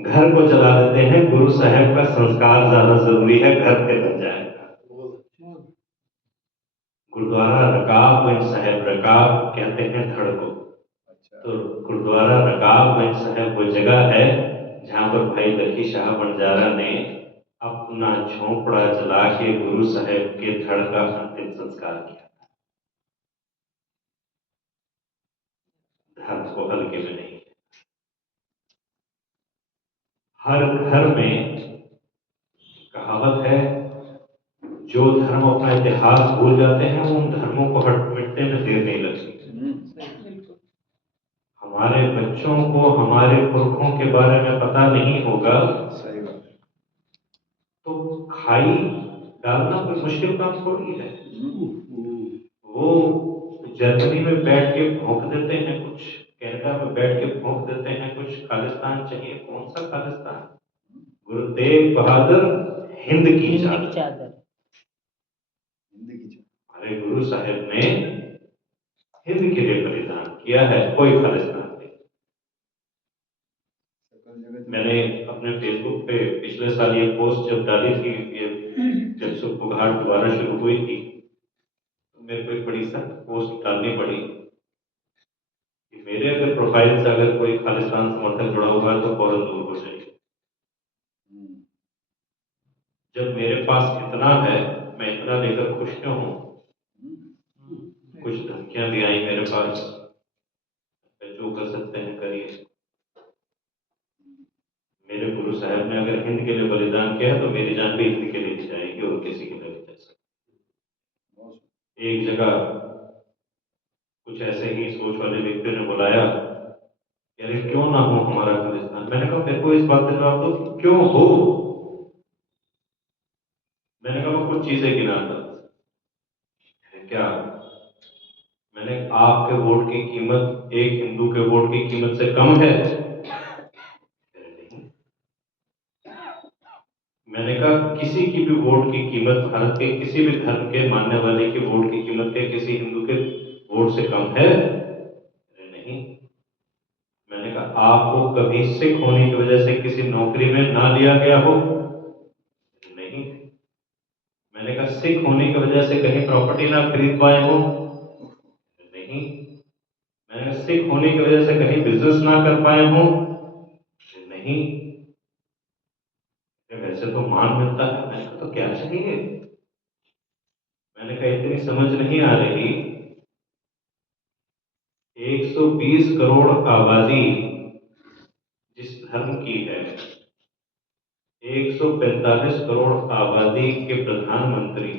घर को जला देते हैं, गुरु साहब का संस्कार ज्यादा जरूरी है, घर पे बन जाएगा। गुरुद्वारा रकाबगंज साहब, रकाब कहते हैं धड़ को, तो गुरुद्वारा रकाबगंज साहब वो जगह है जहां पर भाई लखी शाह वंजारा ने अपना झोंपड़ा जला के गुरु साहब के धड़ का अंतिम संस्कार किया। धर्म को हल्के में नहीं। हर घर में कहावत है, जो धर्म अपना इतिहास भूल जाते हैं वो उन धर्मों को मिटने में देर नहीं लगती। हमारे बच्चों को हमारे पुरखों के बारे में पता नहीं होगा तो खाई डालना कोई मुश्किल काम थोड़ी है। वो जर्मनी में बैठ के भौंक देते हैं, कुछ कनाडा में बैठ के फूंक देते हैं कुछ खालिस्तान चाहिए। कौन सा खालिस्तान? गुरु तेग बहादुर हिंद की हिंद की चादर। चादर। हमारे गुरु साहिब ने हिंद के लिए बलिदान किया है, कोई खालिस्तान नहीं। मैंने अपने फेसबुक पे पिछले साल ये पोस्ट जब डाली थी, ये जब सुखो घाट दोबारा शुरू हुई थी, तो मेरे को एक बड़ी सख्त पोस्ट डालनी पड़ी कि मेरे अगर प्रोफाइल से अगर कोई खालिस्तान समर्थक जुड़ा हुआ है तो फौरन दूर हो जाइए। जब मेरे पास इतना है, मैं इतना लेकर खुश क्यों हूं? कुछ धमकियां भी आई मेरे पास, जो कर सकते हैं करिए। मेरे गुरु साहब ने अगर हिंद के लिए बलिदान किया है तो मेरी जान भी हिंद के लिए दी जाएगी और किसी के लिए नहीं जा सकती। एक जगह कुछ ऐसे ही सोच वाले व्यक्ति ने बुलाया, यार क्यों ना हो हमारा खालिस्तान। मैंने कहा मेरे को इस बात का जवाब दो कि क्यों हो। मैंने कहा मैं कुछ चीजें गिनाता, क्या मैंने आपके वोट की कीमत एक हिंदू के वोट की कीमत से कम है? नहीं। मैंने कहा किसी की भी वोट की कीमत भारत के किसी भी धर्म के मानने वाले की वोट की कीमत के किसी हिंदू के वोट से कम है? नहीं। मैंने कहा आपको कभी सिख होने की वजह से किसी नौकरी में ना लिया गया हो? नहीं। मैंने कहा सिख होने की वजह से कहीं प्रॉपर्टी ना खरीद पाए हो? नहीं। मैंने कहा सिख होने की वजह से कहीं बिजनेस ना कर पाए हो? नहीं। वैसे तो मान मिलता है। मैंने कहा तो क्या चाहिए? मैंने कहा इतनी समझ नहीं आ रही, 120 करोड़ आबादी जिस धर्म की है, 145 करोड़ आबादी के प्रधानमंत्री,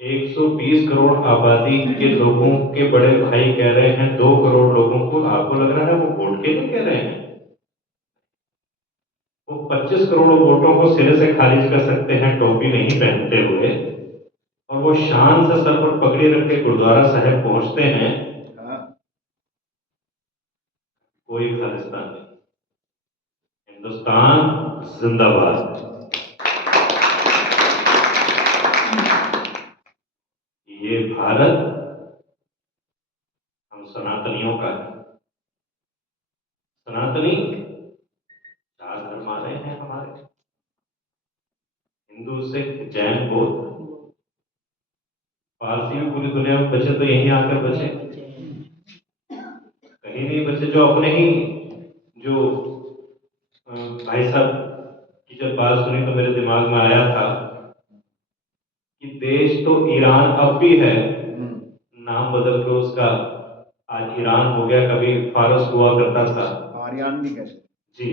120 करोड़ आबादी के लोगों के बड़े भाई कह रहे हैं 2 करोड़ लोगों को, आपको लग रहा है वो वोट के लिए कह रहे हैं? वो 25 करोड़ वोटों को सिरे से खारिज कर सकते हैं टोपी नहीं पहनते हुए, और वो शान से सर पर पगड़ी रख के गुरुद्वारा साहिब पहुंचते हैं। कोई खालिस्तान नहीं। हिंदुस्तान जिंदाबाद। ये भारत हम सनातनियों का है। सनातनी 4 धर्म आ रहे हैं हमारे, हिंदू सिख जैन बौद्ध। पारसी भी पूरी दुनिया में बचे तो यहीं आकर बचे, कहीं नहीं बचे। जो अपने ही जो भाई साहब की जब बात सुनी तो मेरे दिमाग में आया था कि देश तो ईरान अब भी है, नाम बदल के उसका आज ईरान हो गया, कभी फारस हुआ करता था, आर्यन भी कहते जी।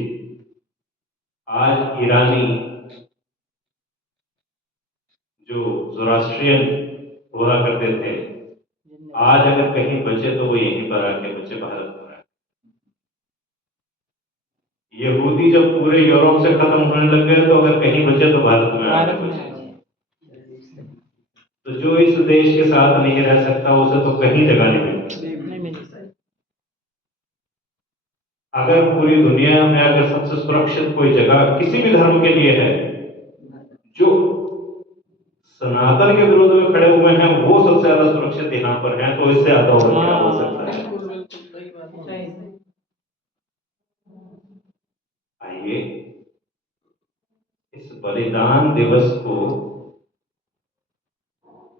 आज ईरानी जो जोरास्ट्रियन हुआ करते थे, आज अगर कहीं बचे तो वो यहीं पर आके बचे, भारत में आके। यहूदी जब पूरे यूरोप से खत्म होने लग गए तो अगर कहीं बचे तो भारत में आके बचे। तो जो इस देश के साथ नहीं रह सकता उसे तो कहीं जगह नहीं मिलती। अगर पूरी दुनिया में अगर सबसे सुरक्षित कोई जगह किसी भी धर्म के लिए है, जो सनातन के विरोध में खड़े हुए हैं वो सबसे ज्यादा सुरक्षित यहाँ पर हैं, तो इससे ज्यादा और क्या हो सकता है? आइए इस बलिदान दिवस को,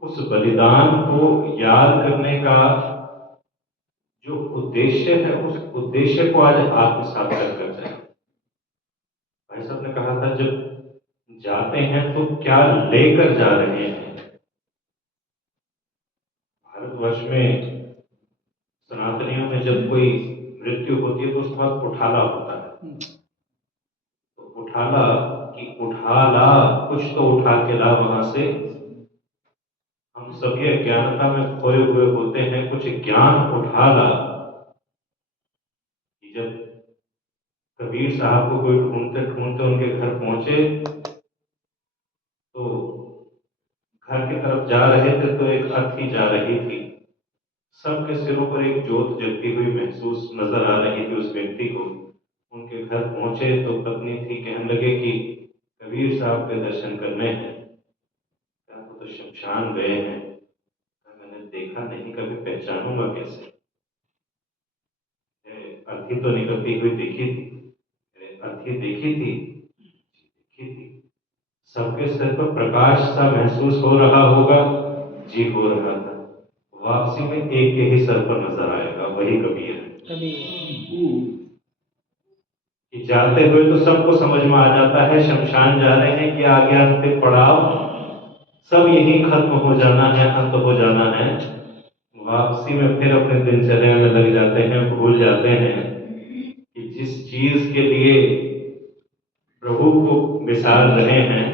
उस बलिदान को याद करने का जो उद्देश्य है, उस उद्देश्य को आज आत्मसात कर जाए। भाई साहब ने कहा था जब जाते हैं तो क्या लेकर जा रहे हैं। भारतवर्ष में सनातनियों में जब कोई मृत्यु होती है तो उसके बाद उठाला होता है। तो उठाला कि उठाला, कुछ तो उठा के ला वहां से। हम सभी अज्ञानता में खोए हुए होते हैं, कुछ ज्ञान उठाला। कि जब कबीर साहब को कोई ढूंढते ढूंढते उनके घर पहुंचे तो घर की तरफ जा रहे थे तो एक अर्थी जा रही थी, सबके सिरों पर एक ज्योत जलती हुई महसूस नजर आ रही थी उस व्यक्ति को। उनके घर पहुंचे तो पत्नी थी, कहने लगे कि कबीर साहब के दर्शन करने हैं। क्या वो तो शमशान गए हैं? मैंने देखा नहीं, कभी पहचानूंगा कैसे? अर्थी तो निकलती हुई देखी थी। अर्थी देखी थी, देखी थी। सबके सिर पर प्रकाश सा महसूस हो रहा होगा। जी हो रहा था। वापसी में एक के ही सर पर नजर आएगा, वही कबीर है। कि जाते हुए तो सबको समझ में आ जाता है शमशान जा रहे हैं कि आगे अंतिम पड़ाव, सब यही खत्म हो जाना है, अंत हो जाना है। वापसी में फिर अपने दिनचर्या में लग जाते हैं, भूल जाते हैं कि जिस चीज के लिए प्रभु को मिसाल रहे हैं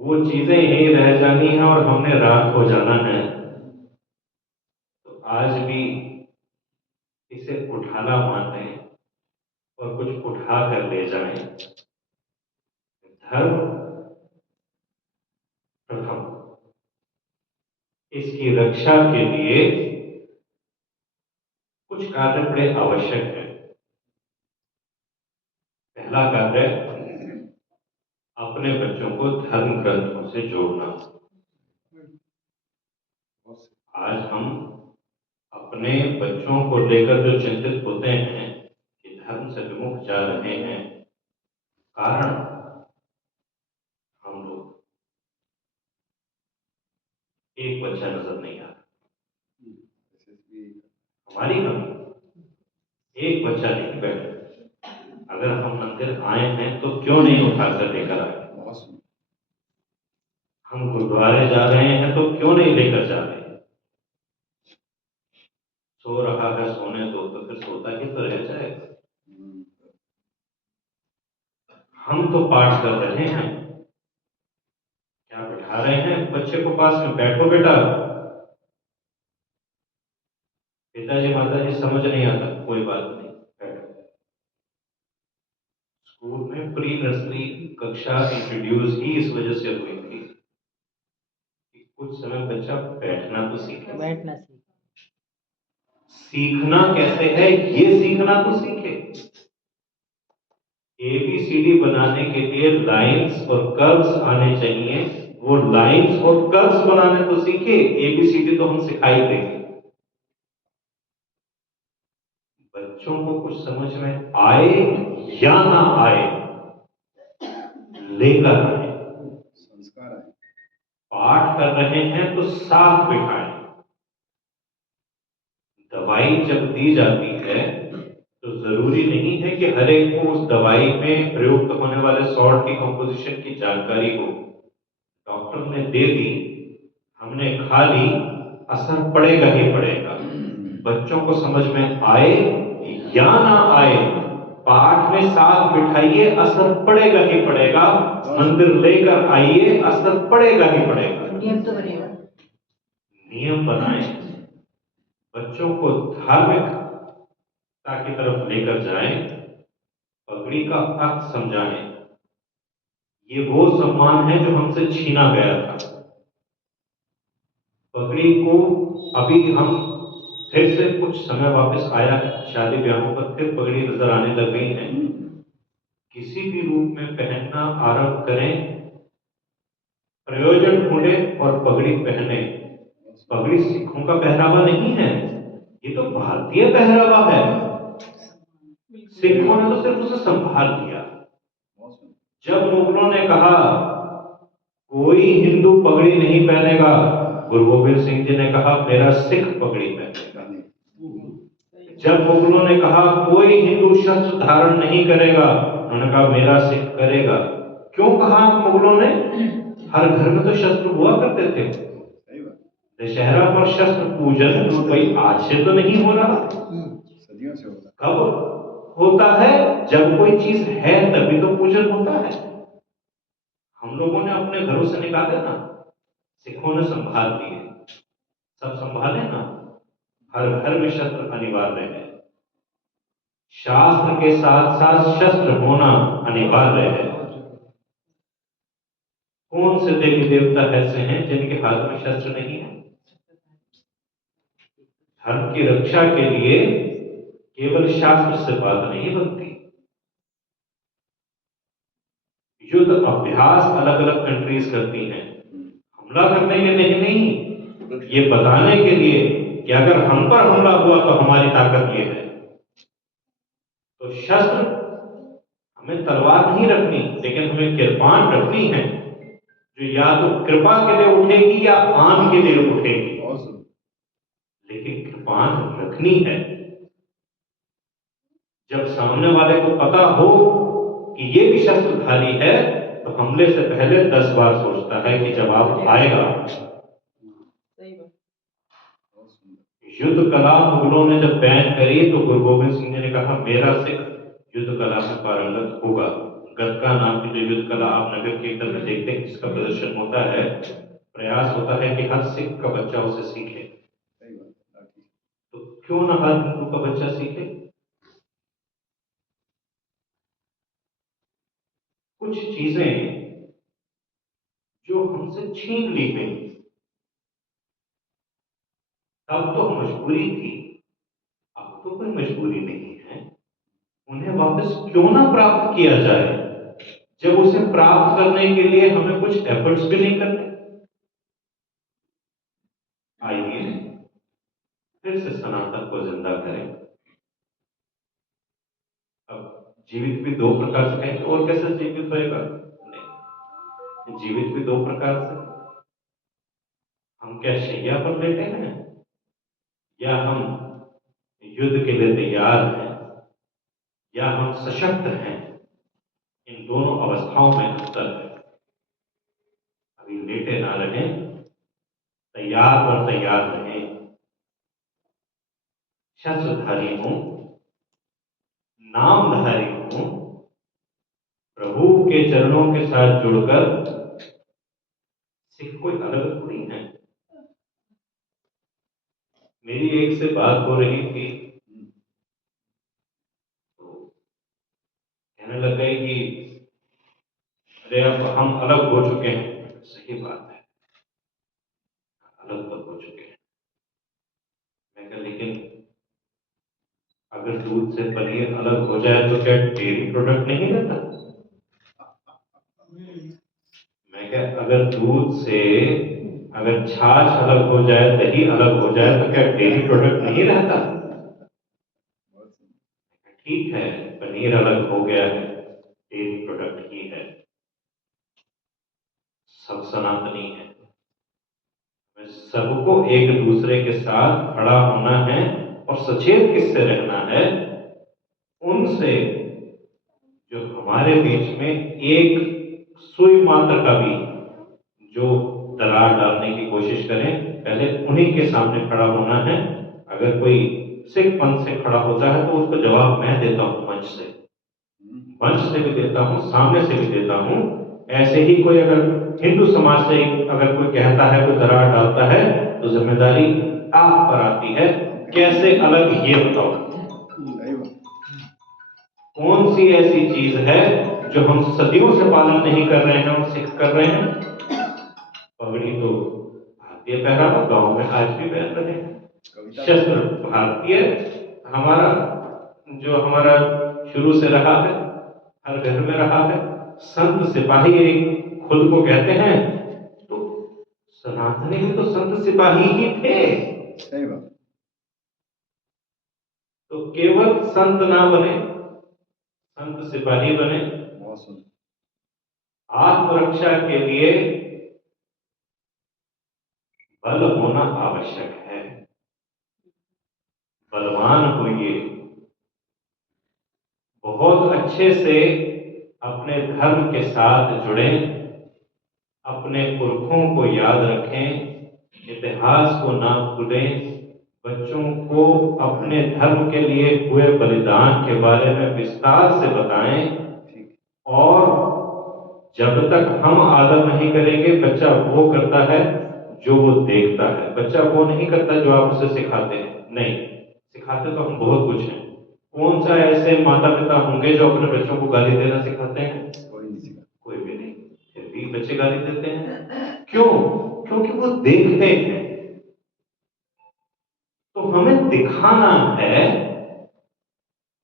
वो चीजें यहीं रह जानी है और हमने राख हो जाना है। तो आज भी इसे उठाना माने और कुछ उठा कर ले जाएं। धर्म प्रथम, इसकी रक्षा के लिए कुछ कार्य बड़े आवश्यक है। पहला कार्य, अपने बच्चों को धर्म ग्रंथों से जोड़ना। आज हम अपने बच्चों को लेकर जो चिंतित होते हैं कि धर्म से विमुख जा रहे हैं, कारण हम लोग, एक बच्चा नजर नहीं आता, हमारी कमी, एक बच्चा नहीं बैठा। अगर हम मंदिर आए हैं तो क्यों नहीं उठाकर लेकर आए? हम गुरुद्वारे जा रहे हैं तो क्यों नहीं लेकर जा रहे? सो रहा है, सोने दो, तो फिर सोता ही तो रह जाएगा। हम तो पाठ कर रहे हैं, क्या बिठा रहे हैं बच्चे को पास में, बैठो बेटा। पिताजी माताजी समझ नहीं आता, कोई बात नहीं, बैठो। स्कूल में प्री नर्सरी कक्षा इंट्रोड्यूस ही इस वजह से हुई थी कि कुछ समय बच्चा बैठना तो सीखे, बैठना सीखे, सीखना कैसे है ये सीखना तो सीखे। ABCD बनाने के लिए लाइंस और कर्व्स आने चाहिए, वो लाइंस और कर्व्स बनाने तो सीखे। ABCD तो हम सिखाई देंगे, बच्चों को कुछ समझ में आए या ना आए, लेकर आए। संस्कार है। पाठ कर रहे हैं तो साफ बिठाएं। दवाई जब दी जाती है तो जरूरी नहीं है कि हर एक को उस दवाई में प्रयुक्त होने वाले सॉल्ट की कंपोजिशन की जानकारी हो। डॉक्टर ने दे दी, हमने खा ली, असर पड़ेगा ही पड़ेगा। बच्चों को समझ में आए या ना आए, पाठ में साथ बिठाइए, असर पड़ेगा ही पड़ेगा। मंदिर लेकर आइए, असर पड़ेगा ही पड़ेगा। नियम तो बनेगा। नियम बनाएं, बच्चों को धार्मिकता की तरफ लेकर जाएं, पगड़ी का अर्थ समझाएं। ये वो सम्मान है जो हमसे छीना गया था। पगड़ी को अभी हम फिर से कुछ समय वापस आया है, शादी ब्याहों पर फिर पगड़ी नजर आने लग गई है। किसी भी रूप में पहनना आरंभ करें, प्रयोजन ढूंढे और पगड़ी पहने। पगड़ी सिखों का पहरावा नहीं है, ये तो भारतीय पहरावा है। सिखों ने तो सिर्फ उसे संभाल लिया। जब मुगलों ने कहा कोई हिंदू पगड़ी नहीं पहनेगा, गुरु गोबिंद सिंह जी ने कहा मेरा सिख पगड़ी पहनेगा। जब मुगलों ने कहा कोई हिंदू शस्त्र धारण नहीं करेगा, उन्होंने कहा मेरा सिख करेगा। क्यों कहा मुगलों ने? हर घर में तो शस्त्र हुआ करते थे। दशहरा पर शस्त्र पूजन कोई आज से तो नहीं हो रहा, सदियों से होता। कब होता है? जब कोई चीज है तभी तो पूजन होता है। हम लोगों ने अपने घरों से निकाले ना, सिखों ने संभाल लिए। सब संभाले ना, हर घर में शस्त्र अनिवार्य है। शास्त्र के साथ साथ शस्त्र होना अनिवार्य है। कौन से देवी देवता ऐसे हैं जिनके हाथ में शस्त्र नहीं है? धर्म की रक्षा के लिए केवल शास्त्र से बात नहीं बनती। युद्ध अभ्यास अलग अलग कंट्रीज करती हैं, हमला करने के लिए नहीं, ये बताने के लिए कि अगर हम पर हमला हुआ तो हमारी ताकत ये है। तो शस्त्र हमें तलवार नहीं रखनी, लेकिन हमें कृपाण रखनी है, जो या तो कृपा के लिए उठेगी या आन के लिए उठेगी, लेकिन कृपाण रखनी है। जब सामने वाले को पता हो कि ये भी शस्त्रधारी है, तो हमले से पहले 10 बार सोचता है कि जवाब आएगा। सही बात। युद्ध कला मुगलों ने जब बैन करी तो गुरु गोविंद सिंह जी ने कहा मेरा सिख युद्ध कला में पारंगत होगा। गतका नाम की जो युद्ध कला आप नगर कीर्तन में देखते हैं, जिसका प्रदर्शन होता है, प्रयास होता है कि हर सिख का बच्चा उसे सीखे। तो क्यों ना हर हिंदू का बच्चा सीखे? कुछ चीजें जो हमसे छीन ली गई, तब तो मजबूरी थी, अब तो कोई मजबूरी नहीं है। उन्हें वापस क्यों ना प्राप्त किया जाए, जब उसे प्राप्त करने के लिए हमें कुछ एफर्ट्स भी नहीं करने। आइए फिर से सनातन को जिंदा करें। अब जीवित भी 2 प्रकार से कहेंगे, और कैसे जीवित होएगा? नहीं, जीवित भी 2 प्रकार से। हम क्या शैया पर लेटे हैं, या हम युद्ध के लिए तैयार हैं, या हम सशक्त हैं? इन दोनों अवस्थाओं में अंतर है। अभी लेटे ना रहें, तैयार पर तैयार रहें, शस्त्रधारी हूं, नामधारी हूं, प्रभु के चरणों के साथ जुड़कर। सिख कोई अलग थोड़ी है। मेरी एक से बात हो रही थी, तो कहने लग गई कि अरे अब हम अलग हो चुके हैं। सही बात है, अलग तो हो चुके हैं। मैं कहा लेकिन अगर दूध से पनीर अलग हो जाए तो क्या डेयरी प्रोडक्ट नहीं रहता? मैं कहा अगर दूध से अगर छाछ अलग हो जाए, दही अलग हो जाए, तो क्या डेयरी प्रोडक्ट नहीं रहता? ठीक है, पनीर अलग हो गया है, डेयरी प्रोडक्ट ही है। सब सनातनी है। सबको एक दूसरे के साथ खड़ा होना है और सचेत किससे रहना है? उनसे जो हमारे बीच में एक सुई मात्र का भी जो दरार डालने की कोशिश करें, पहले उन्हीं के सामने खड़ा होना है। अगर कोई सिख पंथ से खड़ा होता है तो उसको जवाब मैं देता हूं, मंच से भी देता हूं, सामने से भी देता हूं। ऐसे ही कोई अगर हिंदू समाज से अगर कोई कहता है, कोई दरार डालता है, तो जिम्मेदारी आप पर आती है। कैसे अलग, ये बताओ। कौन सी ऐसी चीज है जो हम सदियों से पालन नहीं कर रहे हैं और सिख कर रहे हैं? पगड़ी तो भारतीय पहरावा, गांव में आज भी पहन रहे हैं। शस्त्र भारतीय, हमारा जो हमारा शुरू से रहा है, हर घर में रहा है। संत सिपाही खुद को कहते हैं, तो सनातनी भी तो संत सिपाही ही थे। सही बात। तो केवल संत ना बने, संत सिपाही बने। बहुत सुंदर। आत्मरक्षा के लिए बल होना आवश्यक है। बलवान होइए, बहुत अच्छे से अपने धर्म के साथ जुड़ें, अपने पुरखों को याद रखें, इतिहास को ना भूलें, बच्चों को अपने धर्म के लिए हुए बलिदान के बारे में विस्तार से बताएं। और जब तक हम आदर नहीं करेंगे, बच्चा वो करता है जो वो देखता है, बच्चा वो नहीं करता जो आप उसे सिखाते हैं। नहीं, सिखाते तो हम बहुत कुछ हैं। कौन सा ऐसे माता पिता होंगे जो अपने बच्चों को गाली देना सिखाते हैं? कोई भी नहीं। फिर भी बच्चे गाली देते हैं। क्यों? क्योंकि वो देखते हैं। तो हमें दिखाना है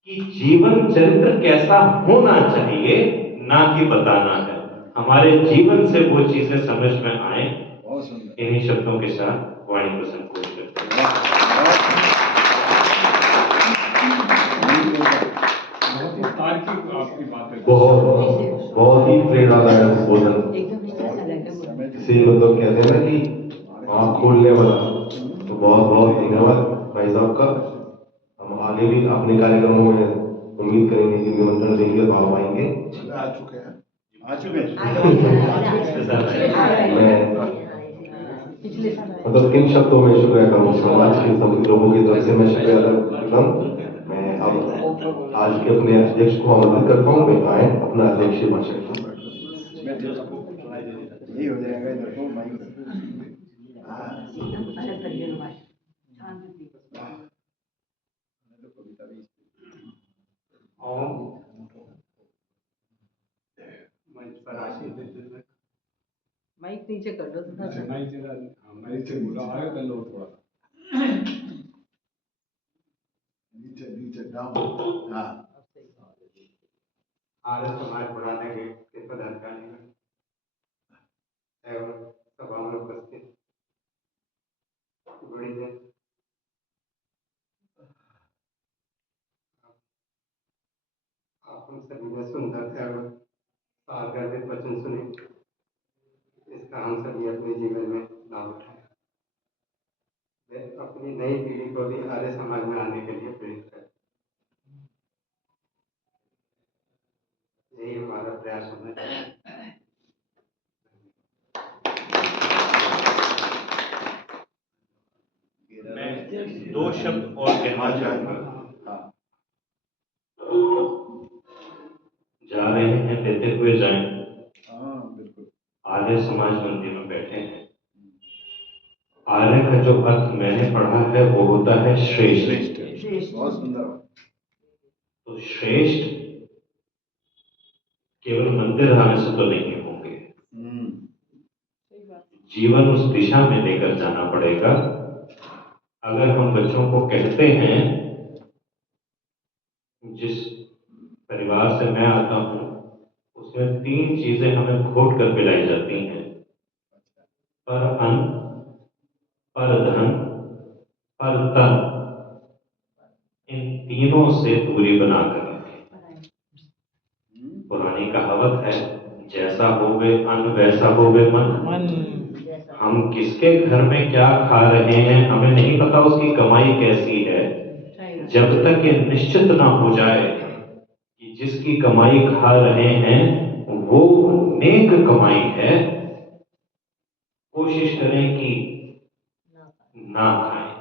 कि जीवन चरित्र कैसा होना चाहिए, ना कि बताना है। हमारे जीवन से वो चीजें समझ में आए। बहुत सुंदर। इन्हीं शब्दों के साथ वाणी को संकोच करते हैं। बहुत ही तार्किक आपकी बात है। बहुत ही प्रेरणादायक बोधन। इसे मतलब कहते हैं ना कि आँख खोलने वाला। तो बहुत बहुत धन्यवाद भाई साहब का। हम आगे भी अपने कार्यक्रमों में उम्मीद करेंगे कि निमंत्रण देंगे तो आप आएंगे। आ चुके हैं, आ चुके हैं। मैं मतलब इन शब्दों में शुक्रिया करूँ समाज के सभी लोगों की तरफ से मैं शुक्रिया अदा करता हूँ। मैं अब आज के अपने अध्यक्ष को आमंत्रित करता हूँ, वे आए अपना अध्यक्षीय भाषण। यही हो जाएगा इधर को माइक। माइक नीचे कर लो थोड़ा सा। नीचे बोला आगे कर लो थोड़ा सा। नीचे नीचे डाउन। हाँ, आर्य समाज बढ़ाने के पदाधिकारी एवं सभा में उपस्थित बड़ी जन, आप हम सभी ने सुंदर एवं सारगर्भित वचन सुने। इसका हम सभी अपने जीवन में लाभ उठाएं। वे अपनी नई पीढ़ी को भी आर्य समाज में आने के लिए प्रेरित करें। यही हमारा प्रयास होना चाहिए। मैं दो शब्द और कहना चाहूंगा। जा रहे हैं, लेते हुए जाएं। हाँ बिल्कुल। आर्य समाज मंदिर में बैठे हैं। आर्य का जो अर्थ मैंने पढ़ा है वो होता है श्रेष्ठ। बहुत सुंदर। तो श्रेष्ठ केवल मंदिर आने से तो नहीं होंगे, जीवन उस दिशा में लेकर जाना पड़ेगा। अगर हम बच्चों को कहते हैं, जिस परिवार से मैं आता हूं उसमें 3 चीजें हमें घोट कर पिलाई जाती हैं, पर अन्न, पर धन, पर तन। इन तीनों से दूरी बनाकर रखें। पुरानी कहावत है, जैसा होवे अन्न वैसा होवे मन। हम किसके घर में क्या खा रहे हैं हमें नहीं पता, उसकी कमाई कैसी है। जब तक ये निश्चित ना हो जाए कि जिसकी कमाई खा रहे हैं वो नेक कमाई है, कोशिश करें कि ना खाएं।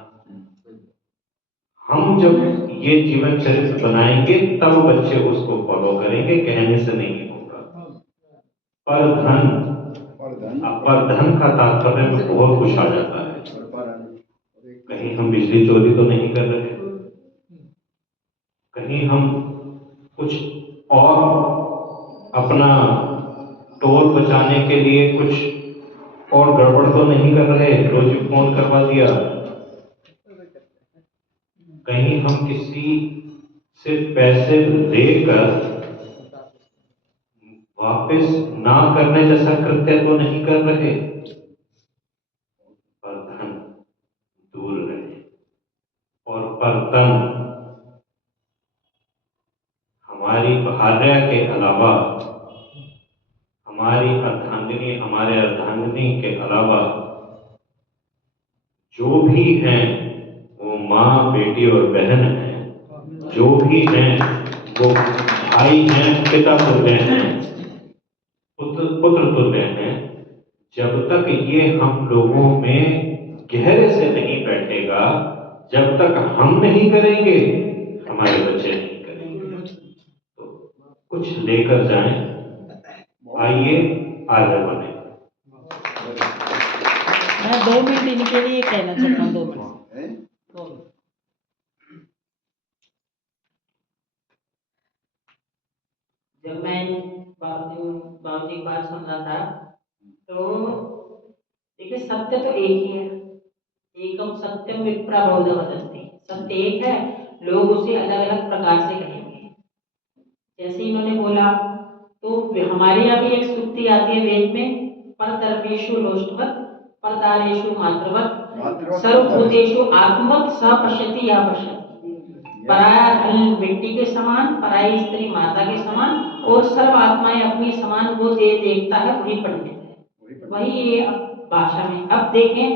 हम जब ये जीवन चरित्र बनाएंगे तब बच्चे उसको फॉलो करेंगे, कहने से नहीं होगा। पर धन का तात्पर्य में बहुत कुछ आ जाता है। कहीं हम बिजली चोरी तो नहीं कर रहे, कहीं हम कुछ और अपना टोल बचाने के लिए कुछ और गड़बड़ तो नहीं कर रहे, रोज फोन करवा दिया। कहीं हम किसी से पैसे लेकर वापस ना करने जैसा कृत्य तो नहीं कर रहे। पर धन दूर रहे। और पर तन, हमारी भार्या के अलावा, हमारी अर्धांगिनी, हमारे अर्धांगिनी के अलावा जो भी हैं वो माँ, बेटी और बहन हैं। जो भी हैं वो भाई हैं, पिता तुल्य हैं, पुत्र तुल्य हैं। जब तक ये हम लोगों में गहरे से नहीं बैठेगा, जब तक हम नहीं करेंगे हमारे बच्चे नहीं करेंगे। तो कुछ लेकर जाएं, आइए आगे बढ़े। मैं 2 मिनट इनके लिए कहना चाहता हूँ। 2 मिनट। जब मैं बाबू जी की बात सुन रहा था तो देखिए, सत्य तो एक ही है। एकम सत्यम विप्रा बहुधा वदन्ति। सत्य एक है, लोग उसे अलग अलग प्रकार से कहेंगे। जैसे इन्होंने बोला, तो हमारे यहाँ भी एक सूक्ति आती है वेद में, परदर्पेषु लोष्टवत् परदारेषु मातृवत् सर्वभूतेषु आत्मवत् स पश्यति या पश्यति। पराया धन मिट्टी के समान, पराई स्त्री माता के समान, और सर्व आत्माएं अपनी समान वो देखता है, वही पंडित है। वही ये भाषा में अब देखें,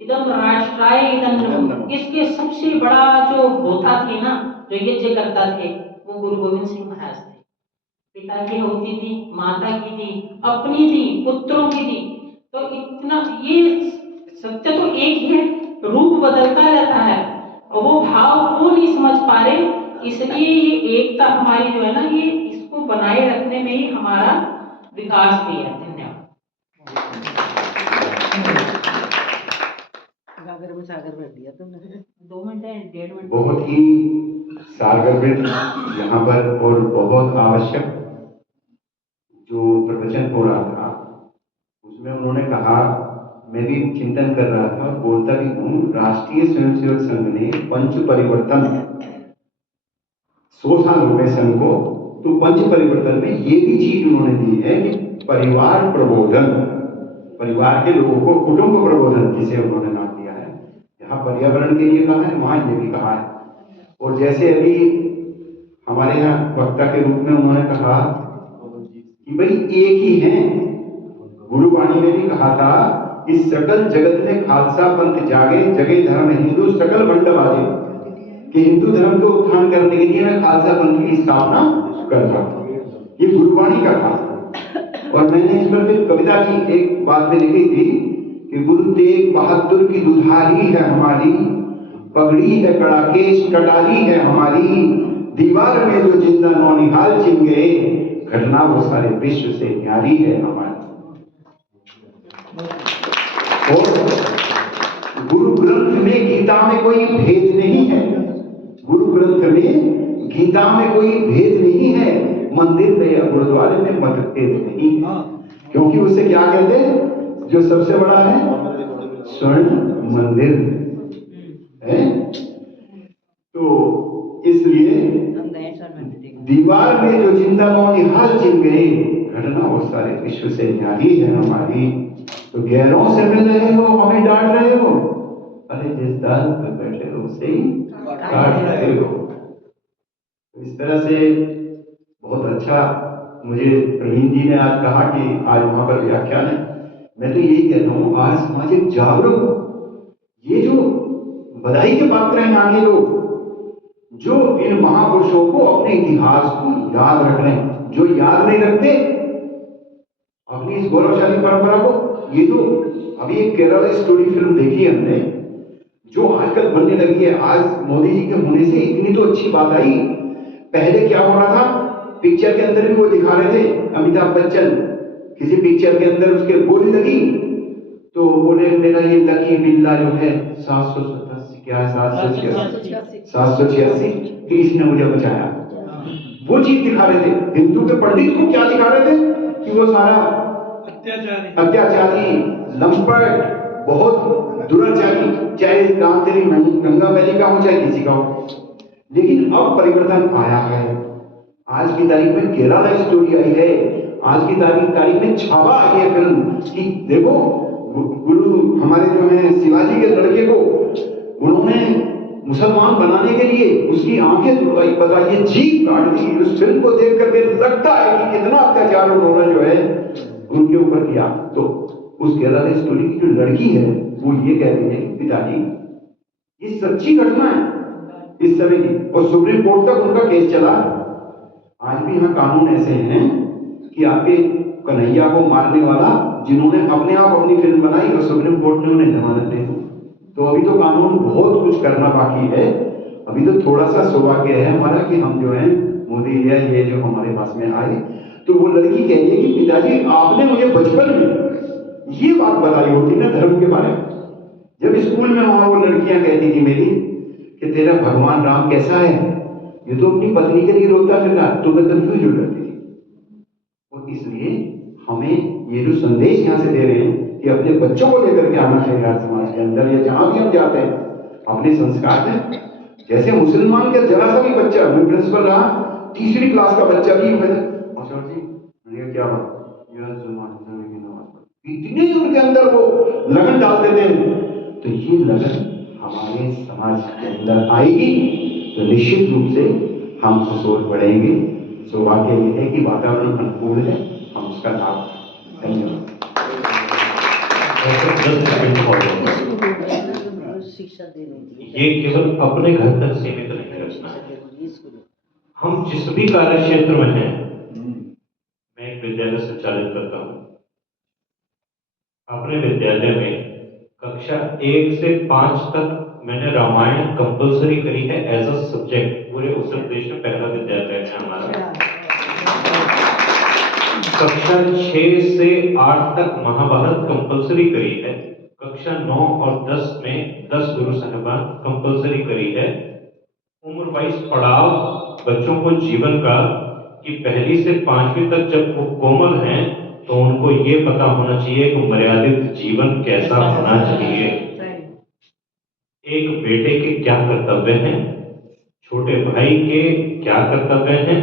इदम राष्ट्राय इदम, इसके सबसे बड़ा जो होता थे ना, जो यज्ञ करता थे, वो गुरु गोविंद सिंह महाराज थे। पिता की होती थी, माता की थी, अपनी थी, पुत्रों की थी। तो इतना ये सत्य तो एक ही है, रूप बदलता रहता है, और वो भाव वो नहीं समझ पा रहे। इसलिए ये एकता हमारी जो है ना, ये इसको बनाए रखने में ही हमारा विकास भी है। धन्यवाद। सागर में सागर भर दिया तुमने। 2 मिनट है, 1.5 मिनट। बहुत ही सारगर्भित यहाँ पर और बहुत आवश्यक जो प्रवचन हो रहा था, उसमें उन्होंने कहा, मैं भी चिंतन कर रहा था और बोलता भी हूँ, राष्ट्रीय स्वयंसेवक संघ ने पंच परिवर्तन 100 साल हो गए संघ को, तो पंच परिवर्तन में ये भी चीज उन्होंने दी है कि परिवार प्रबोधन, परिवार के लोगों को कुटुंब प्रबोधन, जिसे उन्होंने नाम दिया है। यहाँ पर्यावरण के लिए कहा है, वहां ये भी कहा है। और जैसे अभी हमारे यहाँ वक्ता के रूप में उन्होंने कहा कि भाई एक ही हैं, गुरुवाणी में भी कहा था कि सकल जगत में खालसा पंथ जागे, जगे धर्म हिंदू सकल बंड बाजे, कि हिंदू धर्म को उत्थान करने के लिए मैं खालसा पंथ की स्थापना कर रहा हूं। ये गुरुवाणी का था। और मैंने इस पर फिर कविता की एक बात में लिखी थी कि गुरु तेग बहादुर की दुधारी है हमारी, पगड़ी है कड़ाकेश कटारी है हमारी, दीवार में जो जिंदा नौनिहाल चिन गए, घटना वो सारे विश्व से न्यारी है हमारी। और गुरु ग्रंथ में गीता में कोई भेद नहीं है, गुरु ग्रंथ में गीता में कोई भेद नहीं है, मंदिर में या गुरुद्वारे में मतभेद नहीं है। क्योंकि उसे क्या कहते हैं, जो सबसे बड़ा है स्वर्ण मंदिर है। तो इसलिए दीवार में जो जिंदा नौनिहाल चिन गए, घटना वो सारे विश्व से न्यारी है हमारी। तो गैरों से मिल रहे हो, हमें डांट रहे हो, अरे जिस दाल पर बैठे हो उसे ही काट रहे हो। तो इस तरह से बहुत अच्छा मुझे प्रवीण जी ने आज कहा कि आज वहां पर व्याख्यान है। मैं तो यही कहता हूँ, आज सामाजिक जागरूक, ये जो बधाई के पात्र हैं आगे लोग, जो इन महापुरुषों को अपने इतिहास को याद रख रहे हैं, जो याद नहीं रखते अपनी इस गौरवशाली परंपरा को। ये जो अभी एक केरला स्टोरी फिल्म देखी है हमने, जो आजकल बनने लगी है, आज मोदी जी के होने से इतनी तो अच्छी बात आई। पहले क्या हो रहा था, पिक्चर के अंदर भी वो दिखा रहे थे, अमिताभ बच्चन किसी पिक्चर के अंदर उसके गोली लगी तो बोले मेरा ये लकी बिल्ला जो है 787 क्या है 786 कि इसने मुझे बचाया। वो चीज दिखा रहे थे। हिंदू के पंडित को क्या दिखा रहे थे कि वो सारा अत्याचारी लंपट, बहुत दुराचारी, चाहे रामतेरी गंगा मैली का हो चाहे किसी का हो। लेकिन अब परिवर्तन आया है। आज की तारीख में केरला स्टोरी आई है, आज की तारीख में छावा आई है फिल्म कि देखो गुरु हमारे जो है शिवाजी के लड़के को उन्होंने मुसलमान बनाने के लिए उसकी आंखें तुड़वाई, बताइए जीभ काट दी। उस फिल्म को देख करके लगता है कि कितना अत्याचार उन्होंने जो है उनके ऊपर किया। तो उस केरला स्टोरी की जो लड़की है वो ये कहती है पिताजी ये सच्ची घटना है इस समय की, और सुप्रीम कोर्ट तक उनका केस चला। आज भी यहाँ कानून ऐसे हैं कि आपके कन्हैया को मारने वाला जिन्होंने अपने आप अपनी फिल्म बनाई और सुप्रीम कोर्ट ने उन्हें जमानत दे दी। तो अभी तो कानून बहुत कुछ करना बाकी है। अभी तो थोड़ा सा सौभाग्य है हमारा कि हम जो है मोदी या ये जो हमारे पास में आए। तो वो लड़की कह रही है कि पिताजी आपने मुझे बचपन में ये बात बताई होती ना धर्म के बारे में, जब स्कूल में वहां वो लड़कियां कहती थी मेरी कि तेरा भगवान राम कैसा है, ये तो अपनी पत्नी के लिए रोता फिर रहा, तो मैं कंफ्यूज हो जाती थी। और इसलिए हमें ये जो संदेश यहाँ से दे रहे हैं कि अपने बच्चों को लेकर के आना चाहिए समाज के अंदर या जहां भी हम जाते हैं, अपने संस्कार में। जैसे मुसलमान के जरा सा भी बच्चा, मैं प्रिंसिपल रहा, तीसरी क्लास का बच्चा भी मास्टर जी ये क्या बात, यह जुम्मा की नमाज पढ़, इतने उनके अंदर वो लगन डाल देते हैं। तो ये लगन हमारे समाज के अंदर आएगी तो निश्चित रूप से हम ससोर बढ़ेंगे। सौभाग्य ये है कि वातावरण अनुकूल है, हम उसका लाभ। धन्यवाद। शिक्षा देनी ये केवल अपने घर तक सीमित नहीं रखना है। हम जिस भी कार्य क्षेत्र में हैं, मैं एक विद्यालय संचालित करता हूँ। अपने विद्यालय में कक्षा 1 से 5 तक मैंने रामायण कंपलसरी करी है एज अ सब्जेक्ट। पूरे उत्तर प्रदेश में पहला विद्यालय है हमारा। कक्षा 6 से 8 तक महाभारत कंपलसरी करी है। कक्षा 9 और 10 में 10 गुरु साहिबान कंपलसरी करी है। उम्र वाइज पड़ाव बच्चों को जीवन का कि पहली से 5वीं तक जब वो कोमल हैं तो उनको ये पता होना चाहिए कि मर्यादित जीवन कैसा होना चाहिए। एक बेटे के क्या कर्तव्य हैं, छोटे भाई के क्या कर्तव्य हैं,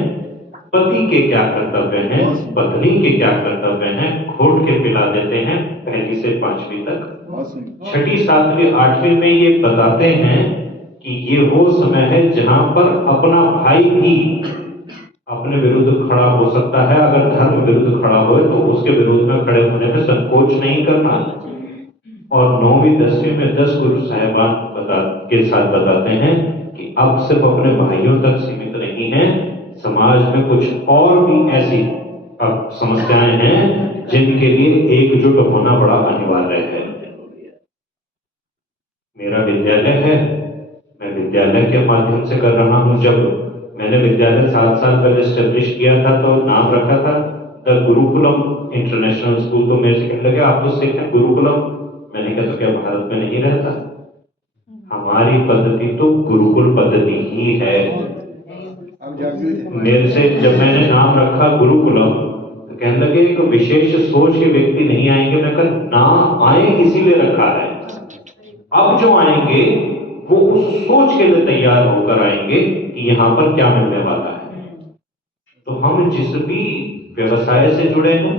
पति के क्या कर्तव्य हैं, पत्नी के क्या कर्तव्य हैं, घोट के पिला देते हैं पहली से 5वीं तक। 6ठी 7वीं 8वीं में ये बताते हैं कि ये वो समय है जहां पर अपना भाई भी अपने विरुद्ध खड़ा हो सकता है। अगर धर्म विरुद्ध खड़ा हो तो उसके विरोध में खड़े होने में संकोच नहीं करना। और 9वीं 10वीं में 10 गुरु साहिबान के साथ बताते हैं कि अब सिर्फ अपने भाइयों तक सीमित नहीं है, समाज में कुछ और भी ऐसी अब समस्याएं हैं जिनके लिए एकजुट होना बड़ा अनिवार्य है। मेरा विद्यालय है, मैं विद्यालय के माध्यम से कर रहा हूं। जब मैंने विद्यालय 7 साल पहले स्टेब्लिश किया था तो नाम रखा था द गुरुकुलम इंटरनेशनल स्कूल। तो मेरे से कहने लगे आप तो सिख हैं, गुरुकुलम। मैंने कहा तो क्या भारत में नहीं रहता? हमारी पद्धति तो गुरुकुल पद्धति ही है। मेरे से जब मैंने नाम रखा गुरुकुलम तो कहने लगे एक विशेष सोच के व्यक्ति नहीं आएंगे। मैं कहा नाम आए इसीलिए रखा है। अब जो आएंगे वो उस सोच के लिए तैयार होकर आएंगे कि यहाँ पर क्या मिलने वाला है। तो हम जिस भी व्यवसाय से जुड़े हैं,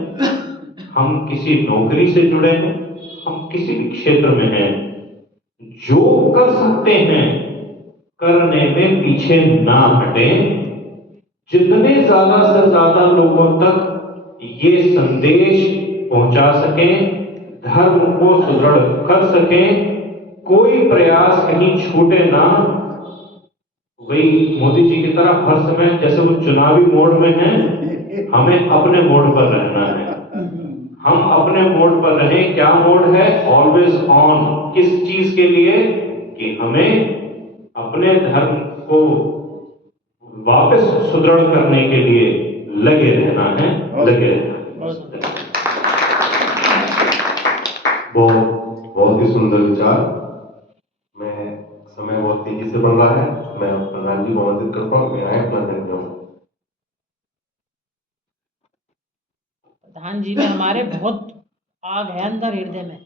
हम किसी नौकरी से जुड़े हैं, हम किसी भी क्षेत्र में हैं, जो कर सकते हैं करने में पीछे ना हटें। जितने ज्यादा से ज्यादा लोगों तक ये संदेश पहुंचा सकें, धर्म को सुदृढ़ कर सकें, कोई प्रयास कहीं छूटे ना। वही मोदी जी की तरह हर समय जैसे वो चुनावी मोड में हैं, हमें अपने मोड पर रहना है। हम अपने मोड पर रहें। क्या मोड है? Always on. किस चीज के लिए? कि हमें अपने धर्म को वापस सुदृढ़ करने के लिए लगे रहना है, लगे रहना है। बहुत ही सुंदर विचार। मैं समय बहुत तेजी से बढ़ रहा है, मैं प्रधान जी को आमंत्रित करता हूँ कि आए अपना धन्यवाद। प्रधान जी में हमारे बहुत आग है अंदर हृदय में।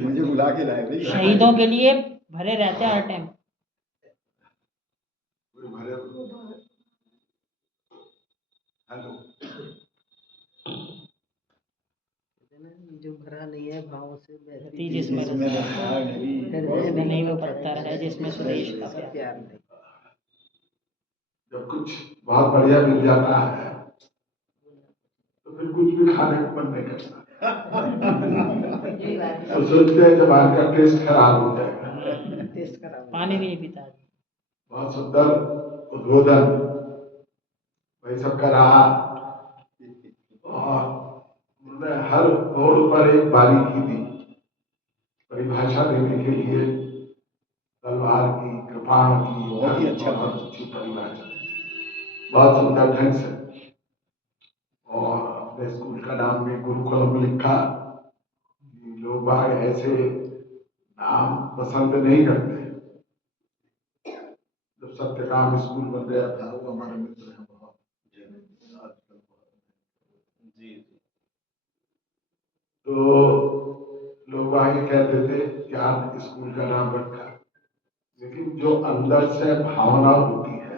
मुझे बुला के लाए भाई। शहीदों के लिए भरे रहते हैं हर टाइम। जो भरा नहीं है भाव से गति जिसमें नहीं वो पत्थर है जिसमें स्वदेश का प्यार नहीं। जब कुछ बहुत बढ़िया मिल जाता है तो फिर कुछ भी खाने को मन नहीं करता। तो सोचते हैं जब आज का टेस्ट खराब हो जाएगा। पानी भी नहीं पीता। बहुत सुंदर उद्बोधन भाई सबका रहा और उन्होंने हर मोड़ पर एक बारीकी दी, परिभाषा देने के लिए तलवार की, कृपाण की, बहुत ही अच्छा, बहुत अच्छी परिभाषा, बहुत सुंदर ढंग से। और अपने स्कूल का नाम भी गुरुकुलम लिखा। लोग बाग ऐसे नाम पसंद नहीं करते। जब सत्यकाम स्कूल बन गया था, वो हमारे मित्र हैं बहुत जी। तो लोग आगे कहते थे विज्ञान स्कूल का नाम रखा, लेकिन जो अंदर से भावना होती है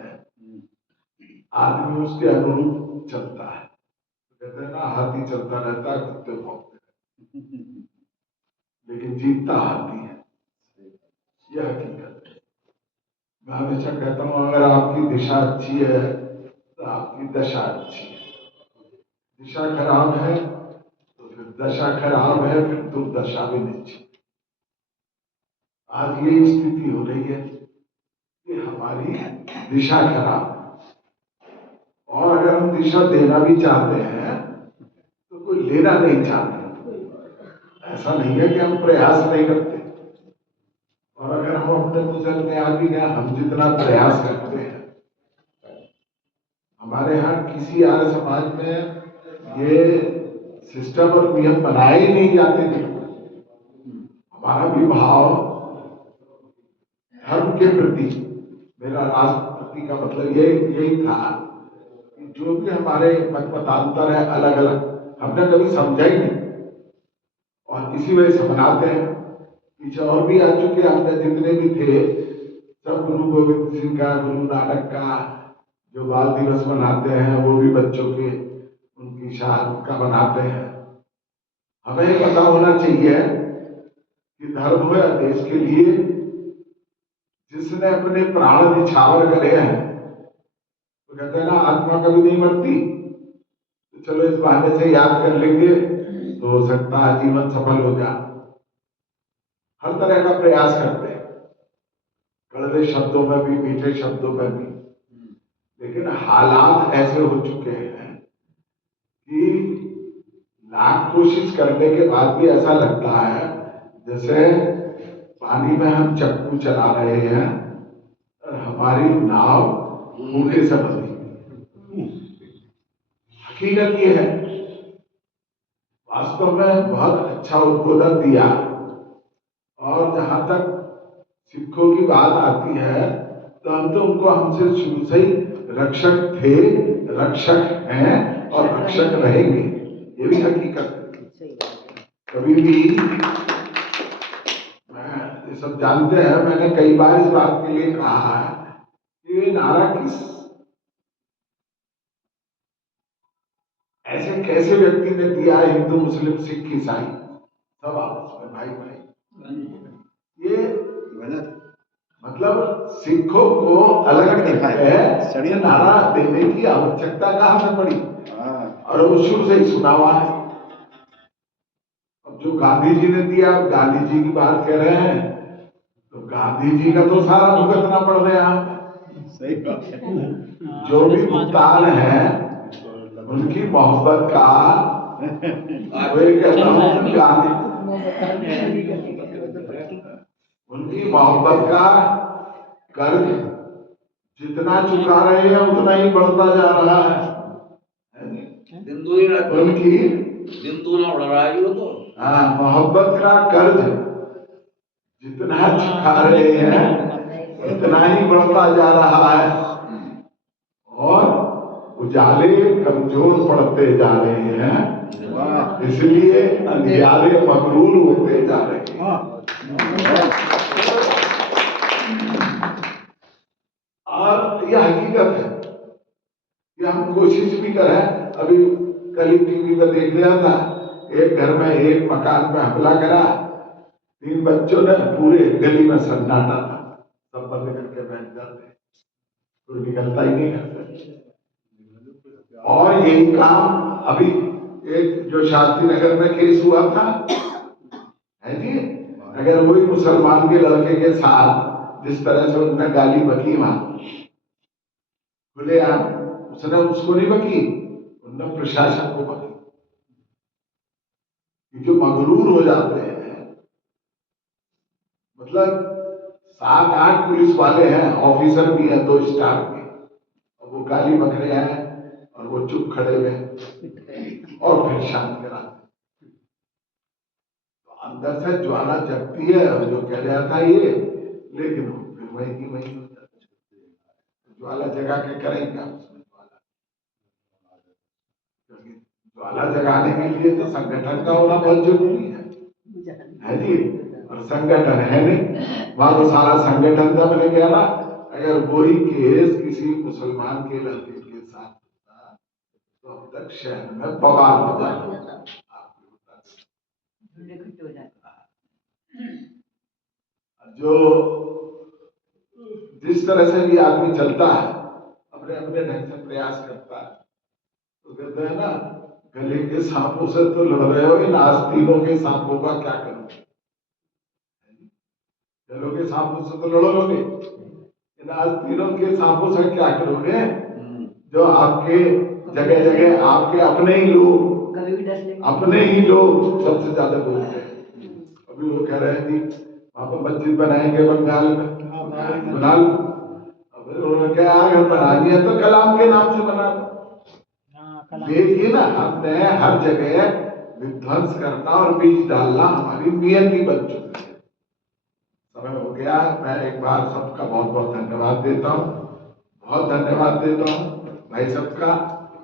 आदमी उसके अनुरूप चलता है। कहते हैं ना, हाथी चलता रहता है, कुत्ते भौंकते रहते हैं, लेकिन जीतता हाथी है, यह हकीकत है। मैं हमेशा कहता हूँ अगर आपकी दिशा अच्छी है तो आपकी दशा अच्छी है, दिशा खराब है तो फिर दशा खराब है, फिर दुर्दशा भी निश्चित। आज ये स्थिति हो रही है कि हमारी दिशा खराब है, और अगर हम दिशा देना भी चाहते हैं तो कोई लेना नहीं चाहते। ऐसा नहीं है कि हम प्रयास नहीं करते, और अगर हम अपने गुजर में आ भी गए, हम जितना प्रयास करते हैं, हमारे यहाँ किसी आर्य समाज में ये सिस्टम और नियम बनाए ही नहीं जाते थे। हमारा भी भाव धर्म के प्रति, मेरा राष्ट्रपति का मतलब यही था कि जो भी हमारे मतांतर है अलग अलग, हमने कभी समझा ही नहीं, और इसी वजह से मनाते हैं। पीछे और भी आ चुके, हमने जितने भी थे सब गुरु गोविंद सिंह का, गुरु नानक का जो बाल दिवस मनाते हैं, वो भी बच्चों के उनकी शान का मनाते हैं। हमें पता होना चाहिए कि धर्म है देश के लिए, जिसने अपने प्राण निछावर करे हैं, तो कहते हैं ना आत्मा कभी नहीं मरती, तो चलो इस बहाने से याद कर लेंगे तो हो सकता है जीवन सफल हो जाए। हर तरह का प्रयास करते हैं, कड़वे शब्दों में भी, मीठे शब्दों में भी, लेकिन हालात ऐसे हो चुके हैं कि लाख कोशिश करने के बाद भी ऐसा लगता है जैसे पानी में हम चप्पू चला रहे हैं और हमारी नाव भूखे से बंधी। हकीकत ये है, वास्तव में बहुत अच्छा उद्बोधन दिया। और जहां तक सिखों की बात आती है तो हम तो उनको हमसे शुरू से ही रक्षक थे, रक्षक हैं और रक्षक रहेंगे, ये भी हकीकत है। कभी भी मैं ये सब जानते हैं, मैंने कई बार इस बात के लिए कहा है कि ये नारा किस ऐसे कैसे व्यक्ति ने दिया, हिंदू मुस्लिम सिख ईसाई सब आपस में भाई भाई, ये गलत। मतलब सिखों को अलग करके नारा देने की आवश्यकता कहां से पड़ी, और वो शुरू से ही सुना हुआ है। अब जो गांधी जी ने दिया, गांधी जी की बात कह रहे हैं तो गांधी जी का तो सारा भुगतना पड़ रहा है। सही बात है। जो भी भुगतान है उनकी मोहब्बत का, उनकी मोहब्बत का कर्ज जितना चुका रहे हैं उतना ही बढ़ता जा रहा है। उनकी उड़ रहा है वो तो, मोहब्बत का कर्ज जितना चुका रहे हैं उतना ही बढ़ता जा रहा है, और उजाले कमजोर पड़ते जा रहे हैं, इसलिए अंधियारे मगरूर होते जा रहे हैं। और यह हकीकत है कि हम कोशिश भी करें। अभी कल टीवी पर देख रहा था, एक घर में एक मकान पे हमला करा, 3 बच्चों ने पूरे गली में सन्नाटा था, सब बंद करके बैठ जाते, कोई निकलता ही नहीं घर से। और यही काम अभी एक जो शास्त्री नगर में केस हुआ था है जी, अगर वही मुसलमान के लड़के के साथ जिस तरह से उन्होंने गाली बकी वहां खुले आम, उसने उसको नहीं बकी, उन्होंने प्रशासन को बकी। जो मगरूर हो जाते हैं, मतलब 7-8 पुलिस वाले हैं, ऑफिसर भी हैं 2 स्टार के, और वो गाली बक रहे हैं और वो चुप खड़े हुए और फिर शांत कराते। तो अंदर से ज्वाला जगती है, और जो कह रहा था ये, लेकिन फिर वही की वही हो जाती है। ज्वाला जगा के करें क्या उसमें ज्वाला, क्योंकि ज्वाला जगाने के लिए तो संगठन का होना बहुत जरूरी है जी। और संगठन है नहीं, वहां तो सारा संगठन था। मैंने कहा ना, अगर वही केस किसी मुसलमान के लड़के के साथ होता तो अब तक शहर में बवाल हो जाता। जो जिस तरह से भी आदमी चलता है, अपने अपने ढंग से प्रयास करता है, तो कहते हैं ना, गले के सांपों से तो लड़ रहे हो, इन आस्तीनों के सांपों का क्या करोगे? गलों के सांपों से तो लड़ोगे, इन आस्तीनों के सांपों से क्या करोगे? जो आपके जगह जगह आपके अपने ही लोग सबसे ज्यादा बोलते हैं। अभी वो कह रहे हैं कि वहां पर मस्जिद बनाएंगे बंगाल में, बना लो। अब उन्होंने कहा अगर बनानी है तो कलाम के नाम से बना लो। देखिए ना, हमने हर जगह विध्वंस करना और बीज डालना हमारी नियति बन चुकी है। समय हो गया, मैं एक बार सबका बहुत बहुत धन्यवाद देता हूँ, बहुत धन्यवाद देता हूँ भाई सबका,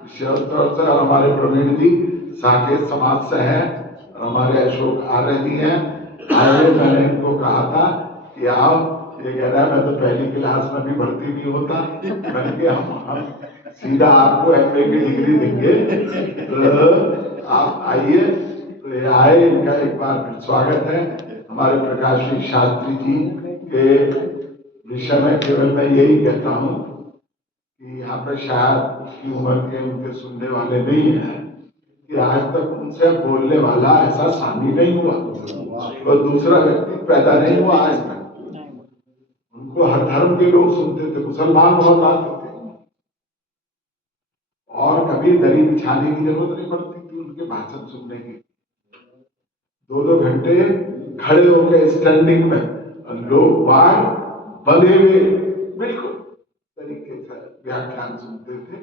विशेष तौर से। और हमारे प्रवीण जी साकेत समाज से हैं, और हमारे अशोक आर्य जी हैं। आए, मैंने इनको कहा था कि आप, ये कह रहा है मैं तो पहली क्लास में भी भर्ती नहीं होता। मैंने कहा हम सीधा आपको MA की डिग्री देंगे, तो आप आइए। तो ये आए, इनका एक बार फिर स्वागत है। हमारे प्रकाश सिंह शास्त्री जी के विषय में केवल मैं यही कहता हूँ कि यहाँ पे शायद उसकी उम्र के उनके सुनने वाले नहीं है, कि आज तक उनसे बोलने वाला ऐसा सामी नहीं हुआ, और दूसरा व्यक्ति पैदा नहीं हुआ आज तक। उनको हर धर्म के लोग सुनते थे, मुसलमान बहुत आते थे, और कभी दरी बिछाने की जरूरत नहीं पड़ती थी उनके भाषण सुनने की। 2-2 घंटे खड़े होकर स्टैंडिंग में, और लोग बाहर बंधे हुए बिल्कुल तरीके से व्याख्यान सुनते थे,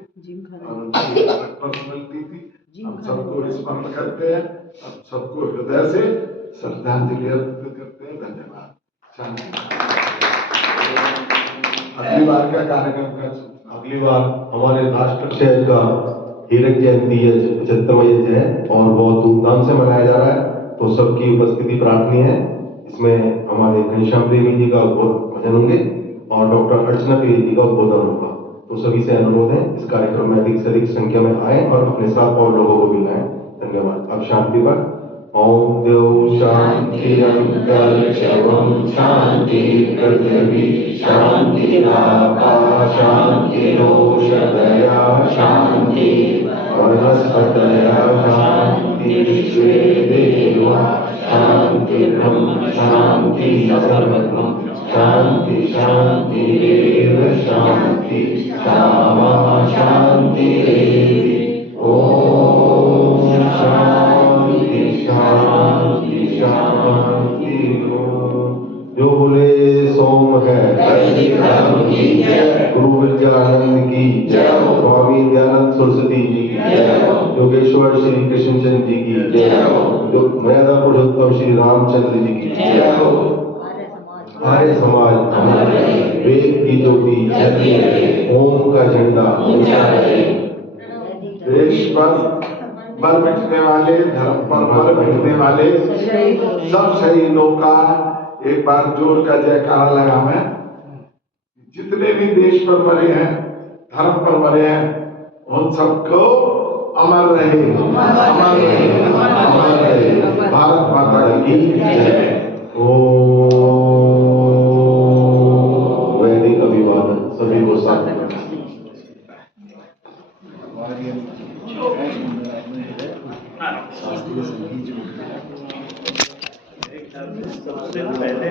और उनकी पर्सनैलिटी थी। हम सबको स्मरण करते हैं, हम सबको हृदय से श्रद्धांजलि अर्पित करते हैं। धन्यवाद। शांति। अगली बार का कार्यक्रम का अगली बार हमारे राष्ट्र क्षय का हीरक जयंती 75वां है, और बहुत धूमधाम से मनाया जा रहा है, तो सबकी उपस्थिति प्रार्थनीय है। इसमें हमारे घनश्याम प्रेमी जी का भजन होंगे और डॉक्टर अर्चना प्रिय जी का उद्बोधन होगा। तो सभी से अनुरोध है इस कार्यक्रम में अधिक से अधिक संख्या में आए और अपने साथ और लोगों को मिलाएं। धन्यवाद। अब शांति पर। ओम द्यौ शांति शवम शांति पृथ्वी शांतिरापा शांतिरोषधया शांति वनस्पतयः शांति विश्वे देवा शांति ब्रह्म शांति सर्वगम शांति शांतिरेव शांति सामा शांतिरेव। ओम शांति शांति शांति। जो बोले सोम है, गुरु विद्यानंद की जय, स्वामी दयानंद सरस्वती जी की जय, योगेश्वर श्री कृष्णचंद्र जी की जय, मर्यादा पुरुषोत्तम श्री रामचंद्र जी की जय। हमारे समाज वेद की ज्योति, ओम का झंडा ऊंचा रहे। देश पर मर मिटने वाले, धर्म पर मर मिटने वाले सब शहीदों का एक बार जोर का जयकारा लगाएं। जितने भी देश पर मरे हैं, धर्म पर मरे हैं, उन सबको अमर रहे, अमर रहे, अमर रहे। भारत माता की जय। वैदिक अभिवादन सभी को साथ में। सबसे पहले